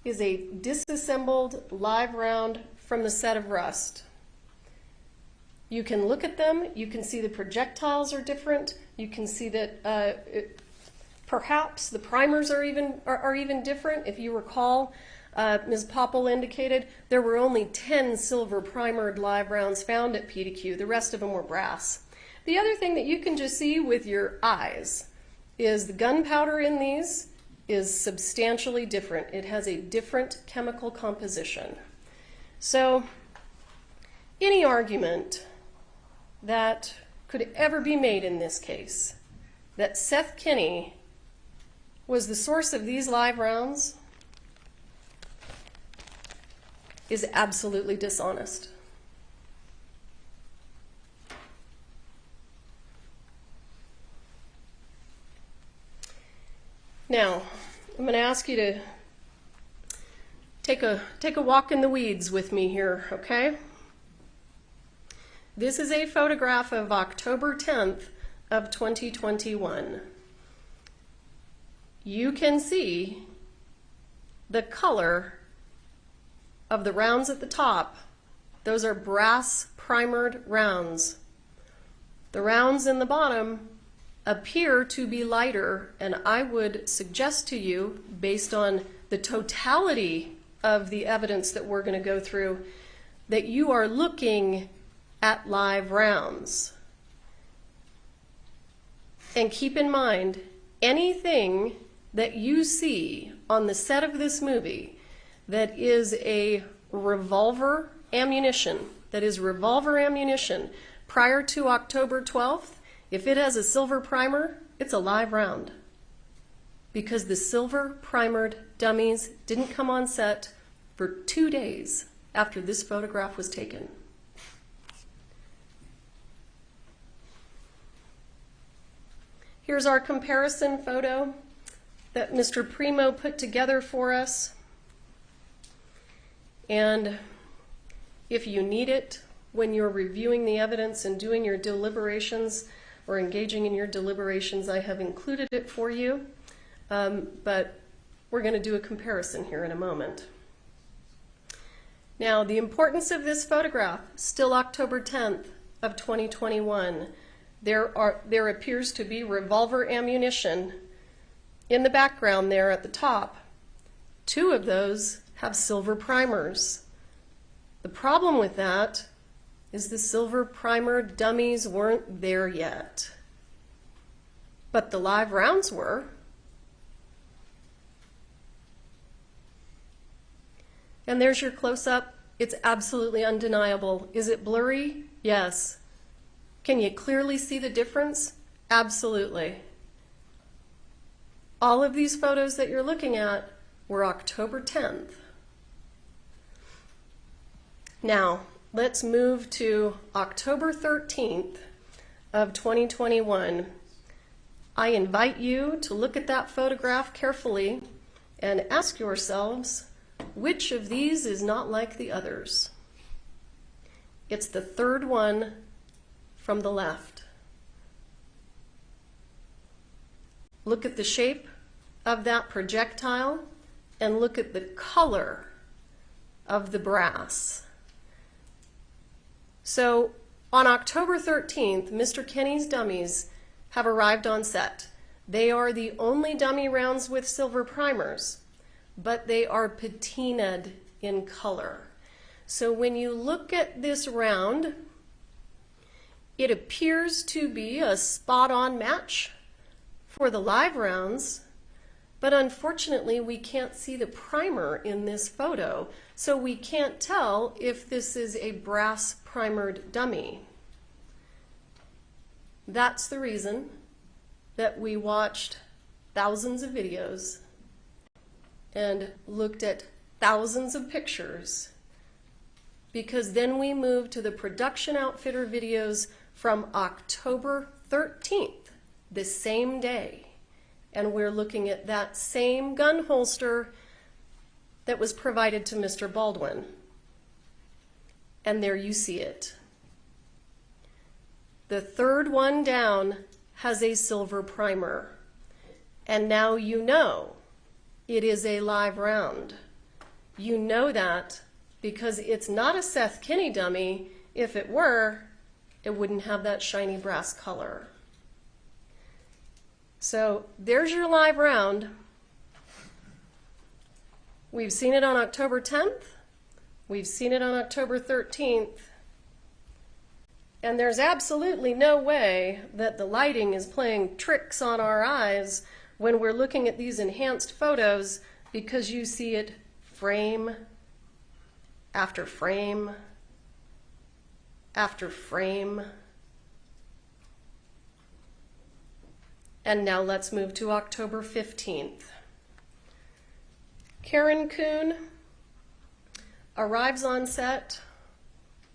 is a disassembled live round from the set of Rust. You can look at them, you can see the projectiles are different, you can see that perhaps the primers are even different. If you recall, Ms. Popple indicated there were only 10 silver primered live rounds found at PDQ. The rest of them were brass. The other thing that you can just see with your eyes is the gunpowder in these is substantially different. It has a different chemical composition. So any argument that could ever be made in this case that Seth Kinney was the source of these live rounds is absolutely dishonest. Now, I'm going to ask you to take a walk in the weeds with me here, okay? This is a photograph of October 10th of 2021. You can see the color of the rounds at the top. Those are brass primered rounds. The rounds in the bottom appear to be lighter, and I would suggest to you, based on the totality of the evidence that we're going to go through, that you are looking at live rounds. And keep in mind, anything that you see on the set of this movie that is a revolver ammunition, prior to October 12th, if it has a silver primer, it's a live round. Because the silver primered dummies didn't come on set for 2 days after this photograph was taken. Here's our comparison photo that Mr. Primo put together for us. And if you need it when you're reviewing the evidence and doing your deliberations or engaging in your deliberations, I have included it for you. But we're going to do a comparison here in a moment. Now, the importance of this photograph, still October 10th of 2021. There appears to be revolver ammunition in the background there at the top. 2 of those have silver primers. The problem with that is the silver primer dummies weren't there yet. But the live rounds were. And there's your close-up. It's absolutely undeniable. Is it blurry? Yes. Can you clearly see the difference? Absolutely. All of these photos that you're looking at were October 10th. Now, let's move to October 13th of 2021. I invite you to look at that photograph carefully and ask yourselves, which of these is not like the others? It's the third one from the left. Look at the shape of that projectile and look at the color of the brass. So on October 13th, Mr. Kenny's dummies have arrived on set. They are the only dummy rounds with silver primers, but they are patinaed in color. So when you look at this round, it appears to be a spot-on match for the live rounds, but unfortunately we can't see the primer in this photo, so we can't tell if this is a brass primered dummy. That's the reason that we watched thousands of videos and looked at thousands of pictures, because then we moved to the production outfitter videos from October 13th, the same day, and we're looking at that same gun holster that was provided to Mr. Baldwin. And there you see it. The third one down has a silver primer, and now you know it is a live round. You know that because it's not a Seth Kinney dummy. If it were, it wouldn't have that shiny brass color. So there's your live round. We've seen it on October 10th. We've seen it on October 13th. And there's absolutely no way that the lighting is playing tricks on our eyes when we're looking at these enhanced photos, because you see it frame after frame after frame. And now let's move to October 15th. Karen Kuhn arrives on set.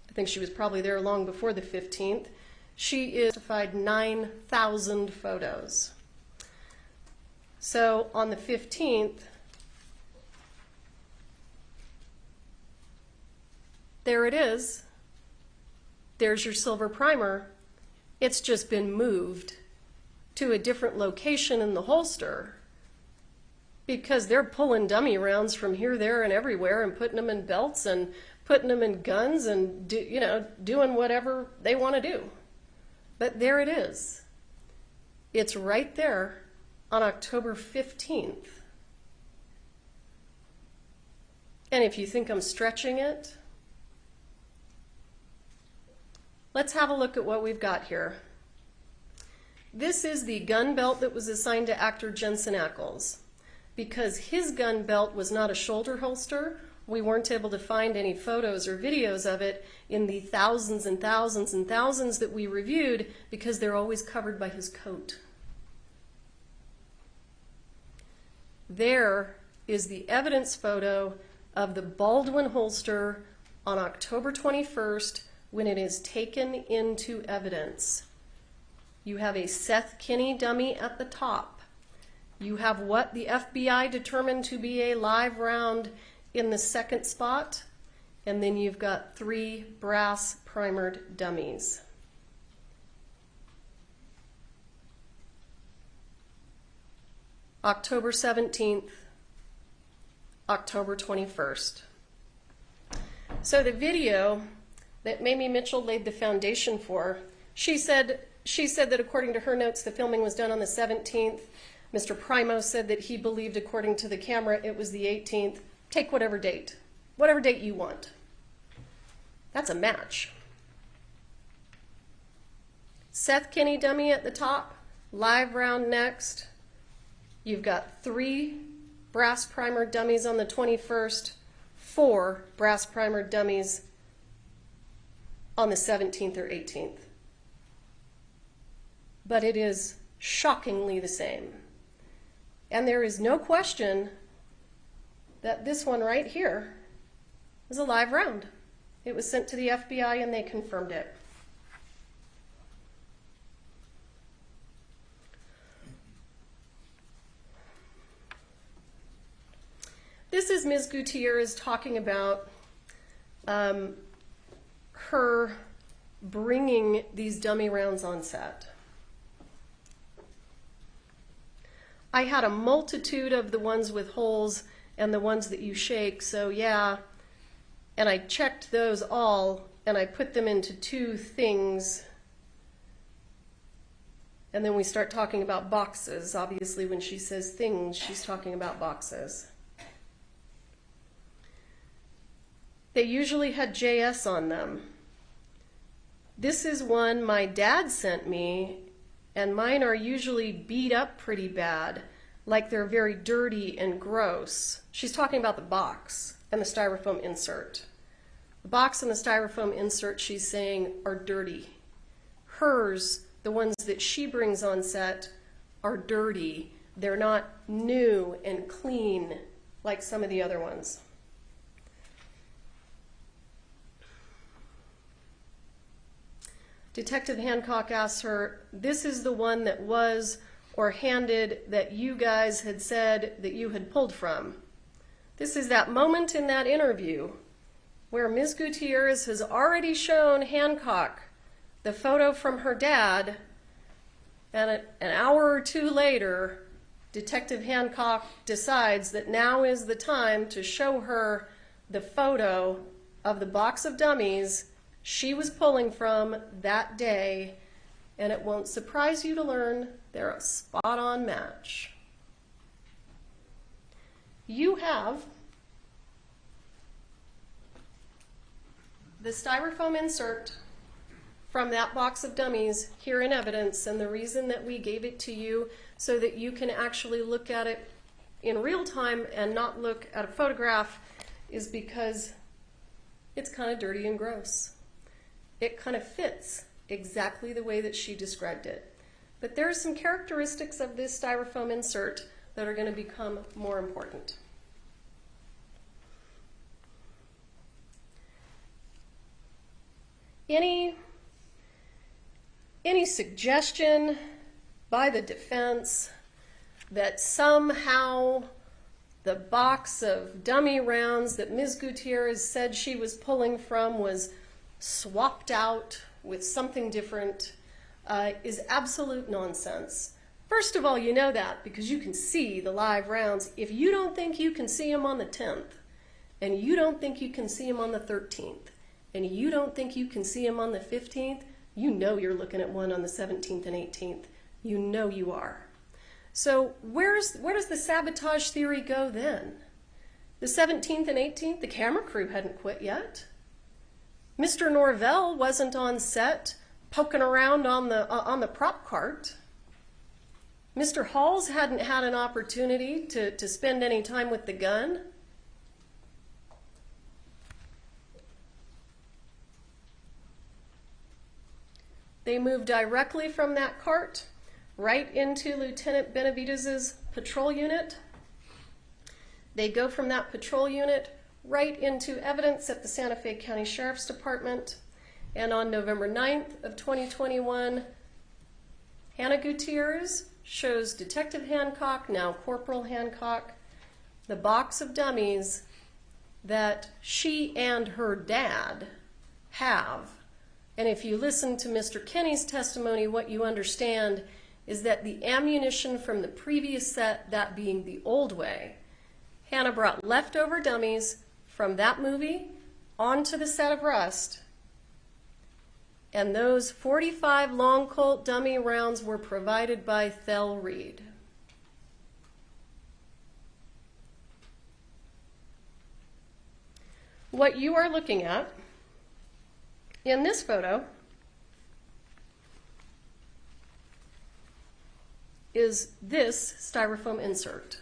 I think she was probably there long before the 15th. She is certified 9,000 photos. So on the 15th, there it is. There's your silver primer. It's just been moved to a different location in the holster because they're pulling dummy rounds from here, there, and everywhere and putting them in belts and putting them in guns and doing whatever they want to do. But there it is. It's right there on October 15th. And if you think I'm stretching it, let's have a look at what we've got here. This is the gun belt that was assigned to actor Jensen Ackles. Because his gun belt was not a shoulder holster, we weren't able to find any photos or videos of it in the thousands and thousands and thousands that we reviewed, because they're always covered by his coat. There is the evidence photo of the Baldwin holster on October 21st when it is taken into evidence. You have a Seth Kinney dummy at the top. You have what the FBI determined to be a live round in the second spot, and then you've got 3 brass primered dummies. October 17th, October 21st. So the video that Mamie Mitchell laid the foundation for, she said that according to her notes, the filming was done on the 17th. Mr. Primo said that he believed, according to the camera, it was the 18th. Take whatever date you want. That's a match. Seth Kinney dummy at the top, live round next. You've got 3 brass primer dummies on the 21st, 4 brass primer dummies on the 17th or 18th. But it is shockingly the same. And there is no question that this one right here is a live round. It was sent to the FBI and they confirmed it. This is Ms. Gutierrez talking about her bringing these dummy rounds on set. I had a multitude of the ones with holes and the ones that you shake, so yeah, and I checked those all and I put them into 2 things. And then we start talking about boxes. Obviously, when she says things, she's talking about boxes. They usually had JS on them. This is one my dad sent me, and mine are usually beat up pretty bad, like they're very dirty and gross. She's talking about the box and the styrofoam insert. The box and the styrofoam insert, she's saying, are dirty. Hers, the ones that she brings on set, are dirty. They're not new and clean like some of the other ones. Detective Hancock asks her, this is the one that was or handed that you guys had said that you had pulled from. This is that moment in that interview where Ms. Gutierrez has already shown Hancock the photo from her dad, and an hour or 2 later, Detective Hancock decides that now is the time to show her the photo of the box of dummies she was pulling from that day, and it won't surprise you to learn they're a spot-on match. You have the styrofoam insert from that box of dummies here in evidence, and the reason that we gave it to you so that you can actually look at it in real time and not look at a photograph is because it's kind of dirty and gross. It kind of fits exactly the way that she described it. But there are some characteristics of this styrofoam insert that are going to become more important. Any suggestion by the defense that somehow the box of dummy rounds that Ms. Gutierrez said she was pulling from was swapped out with something different is absolute nonsense. First of all, you know that because you can see the live rounds. If you don't think you can see them on the 10th, and you don't think you can see them on the 13th, and you don't think you can see them on the 15th, you know you're looking at one on the 17th and 18th. You know you are. So where does the sabotage theory go then? The 17th and 18th, the camera crew hadn't quit yet. Mr. Norvell wasn't on set poking around on the prop cart. Mr. Halls hadn't had an opportunity to spend any time with the gun. They moved directly from that cart right into Lieutenant Benavidez's patrol unit. They go from that patrol unit right into evidence at the Santa Fe County Sheriff's Department. And on November 9th of 2021, Hannah Gutierrez shows Detective Hancock, now Corporal Hancock, the box of dummies that she and her dad have. And if you listen to Mr. Kenny's testimony, what you understand is that the ammunition from the previous set, that being the old way, Hannah brought leftover dummies from that movie onto the set of Rust. And those 45 long Colt dummy rounds were provided by Thel Reed. What you are looking at in this photo is this styrofoam insert.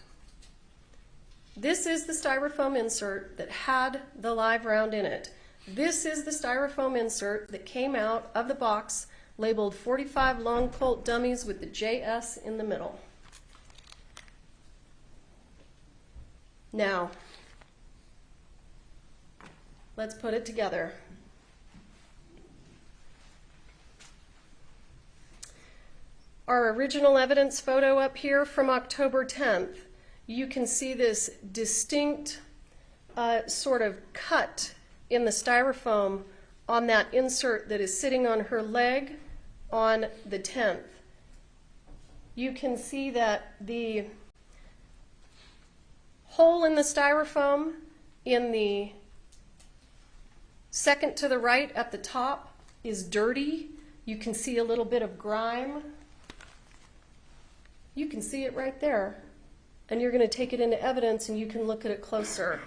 This is the styrofoam insert that had the live round in it. This is the styrofoam insert that came out of the box labeled 45 long Colt dummies with the JS in the middle. Now, let's put it together. Our original evidence photo up here from October 10th, you can see this distinct sort of cut in the styrofoam on that insert that is sitting on her leg on the 10th. You can see that the hole in the styrofoam in the second to the right at the top is dirty. You can see a little bit of grime. You can see it right there. And you're going to take it into evidence and you can look at it closer.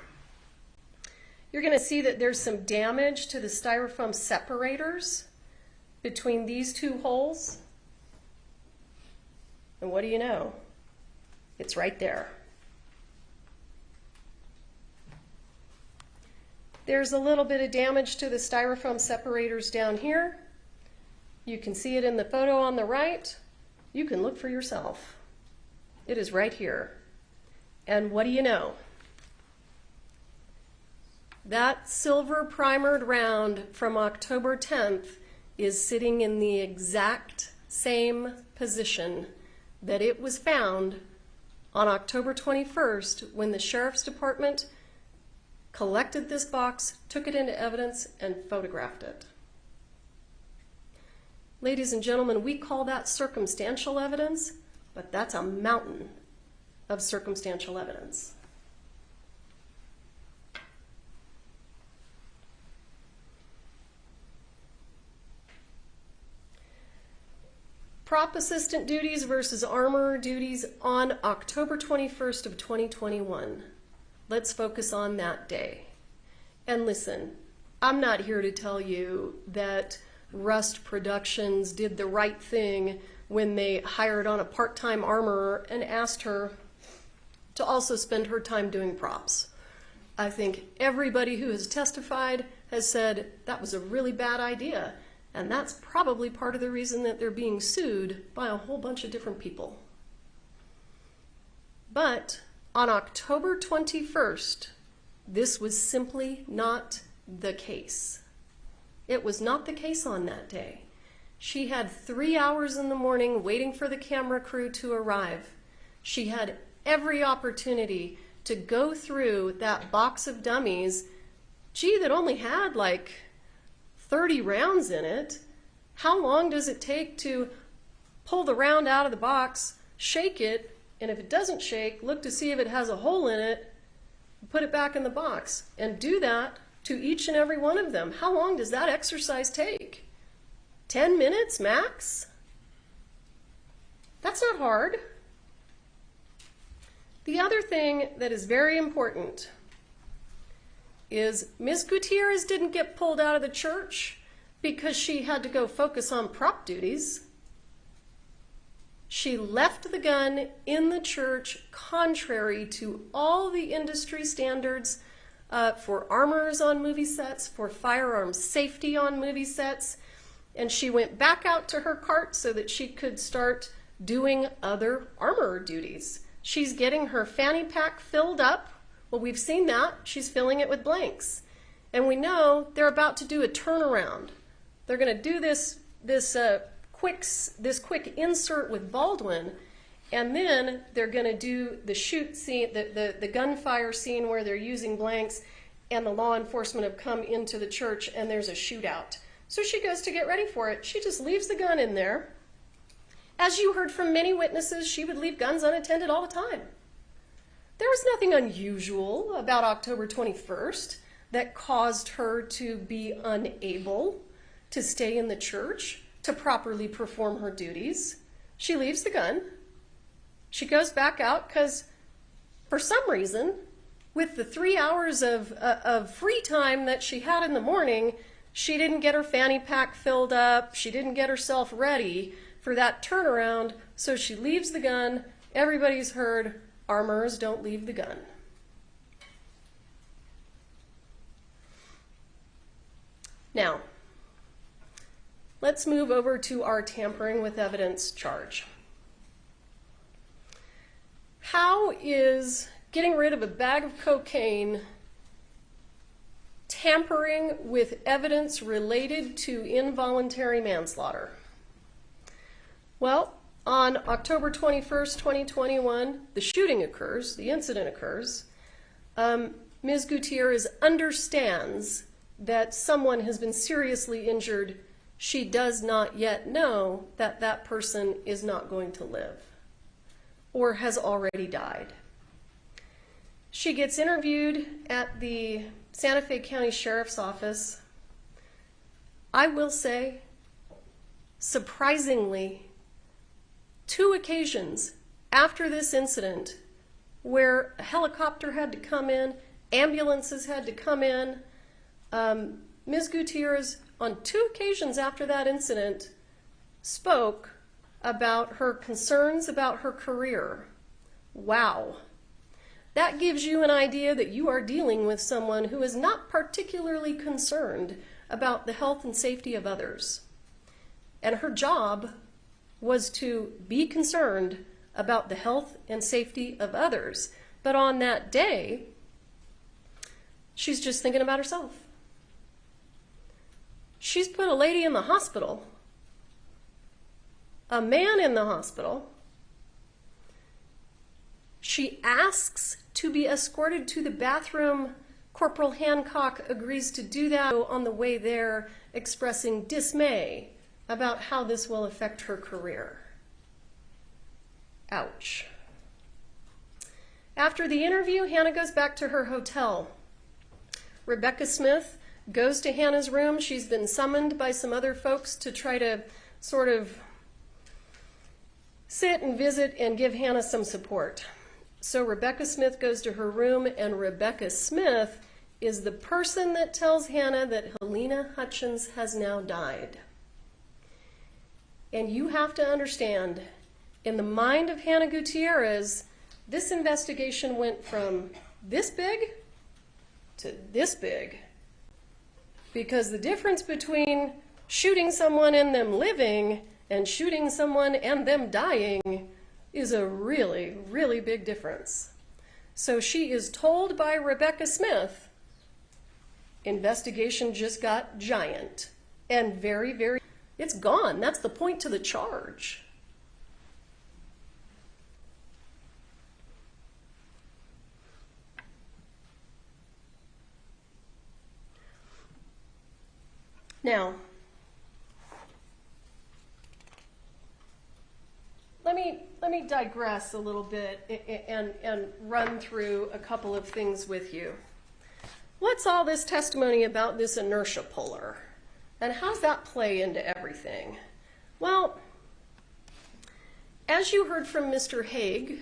You're going to see that there's some damage to the styrofoam separators between these two holes. And what do you know? It's right there. There's a little bit of damage to the styrofoam separators down here. You can see it in the photo on the right. You can look for yourself. It is right here. And what do you know? That silver primered round from October 10th is sitting in the exact same position that it was found on October 21st when the Sheriff's Department collected this box, took it into evidence, and photographed it. Ladies and gentlemen, we call that circumstantial evidence, but that's a mountain of circumstantial evidence. Prop assistant duties versus armorer duties on October 21st of 2021. Let's focus on that day. And listen, I'm not here to tell you that Rust Productions did the right thing when they hired on a part-time armorer and asked her to also spend her time doing props. I think everybody who has testified has said that was a really bad idea. And that's probably part of the reason that they're being sued by a whole bunch of different people. But on October 21st, this was simply not the case. It was not the case on that day. She had 3 hours in the morning waiting for the camera crew to arrive. She had every opportunity to go through that box of dummies, that only had like 30 rounds in it. How long does it take to pull the round out of the box, shake it, and if it doesn't shake, look to see if it has a hole in it, put it back in the box, and do that to each and every one of them? How long does that exercise take? 10 minutes max? That's not hard. The other thing that is very important is Ms. Gutierrez didn't get pulled out of the church because she had to go focus on prop duties. She left the gun in the church contrary to all the industry standards for armorers on movie sets, for firearms safety on movie sets, and she went back out to her cart so that she could start doing other armorer duties. She's getting her fanny pack filled up Well, we've seen that. She's filling it with blanks. And we know they're about to do a turnaround. They're going to do this quick insert with Baldwin, and then they're going to do the shoot scene, the gunfire scene where they're using blanks, and the law enforcement have come into the church, and there's a shootout. So she goes to get ready for it. She just leaves the gun in there. As you heard from many witnesses, she would leave guns unattended all the time. There was nothing unusual about October 21st that caused her to be unable to stay in the church to properly perform her duties. She leaves the gun. She goes back out because, for some reason, with the 3 hours of free time that she had in the morning, she didn't get her fanny pack filled up. She didn't get herself ready for that turnaround, so she leaves the gun. Everybody's heard, armorers don't leave the gun. Now, let's move over to our tampering with evidence charge. How is getting rid of a bag of cocaine tampering with evidence related to involuntary manslaughter? Well, on October 21st, 2021, the shooting occurs, the incident occurs. Ms. Gutierrez understands that someone has been seriously injured. She does not yet know that that person is not going to live or has already died. She gets interviewed at the Santa Fe County Sheriff's Office. I will say, surprisingly, 2 occasions after this incident where a helicopter had to come in, ambulances had to come in, Ms. Gutierrez, on 2 occasions after that incident, spoke about her concerns about her career. Wow. That gives you an idea that you are dealing with someone who is not particularly concerned about the health and safety of others. And her job was to be concerned about the health and safety of others. But on that day, she's just thinking about herself. She's put a lady in the hospital, a man in the hospital. She asks to be escorted to the bathroom. Corporal Hancock agrees to do that on the way there, expressing dismay about how this will affect her career. Ouch. After the interview, Hannah goes back to her hotel. Rebecca Smith goes to Hannah's room. She's been summoned by some other folks to try to sort of sit and visit and give Hannah some support. So Rebecca Smith goes to her room, and Rebecca Smith is the person that tells Hannah that Helena Hutchins has now died. And you have to understand, in the mind of Hannah Gutierrez, this investigation went from this big to this big. Because the difference between shooting someone and them living and shooting someone and them dying is a really, really big difference. So she is told by Rebecca Smith, investigation just got giant and very, very, it's gone. That's the point to the charge. Now, let me digress a little bit and run through a couple of things with you. What's all this testimony about this inertia puller? And how does that play into everything? Well, as you heard from Mr. Haig,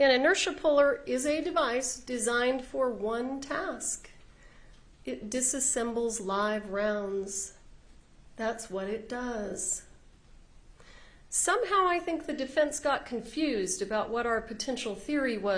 an inertia puller is a device designed for one task. It disassembles live rounds. That's what it does. Somehow I think the defense got confused about what our potential theory was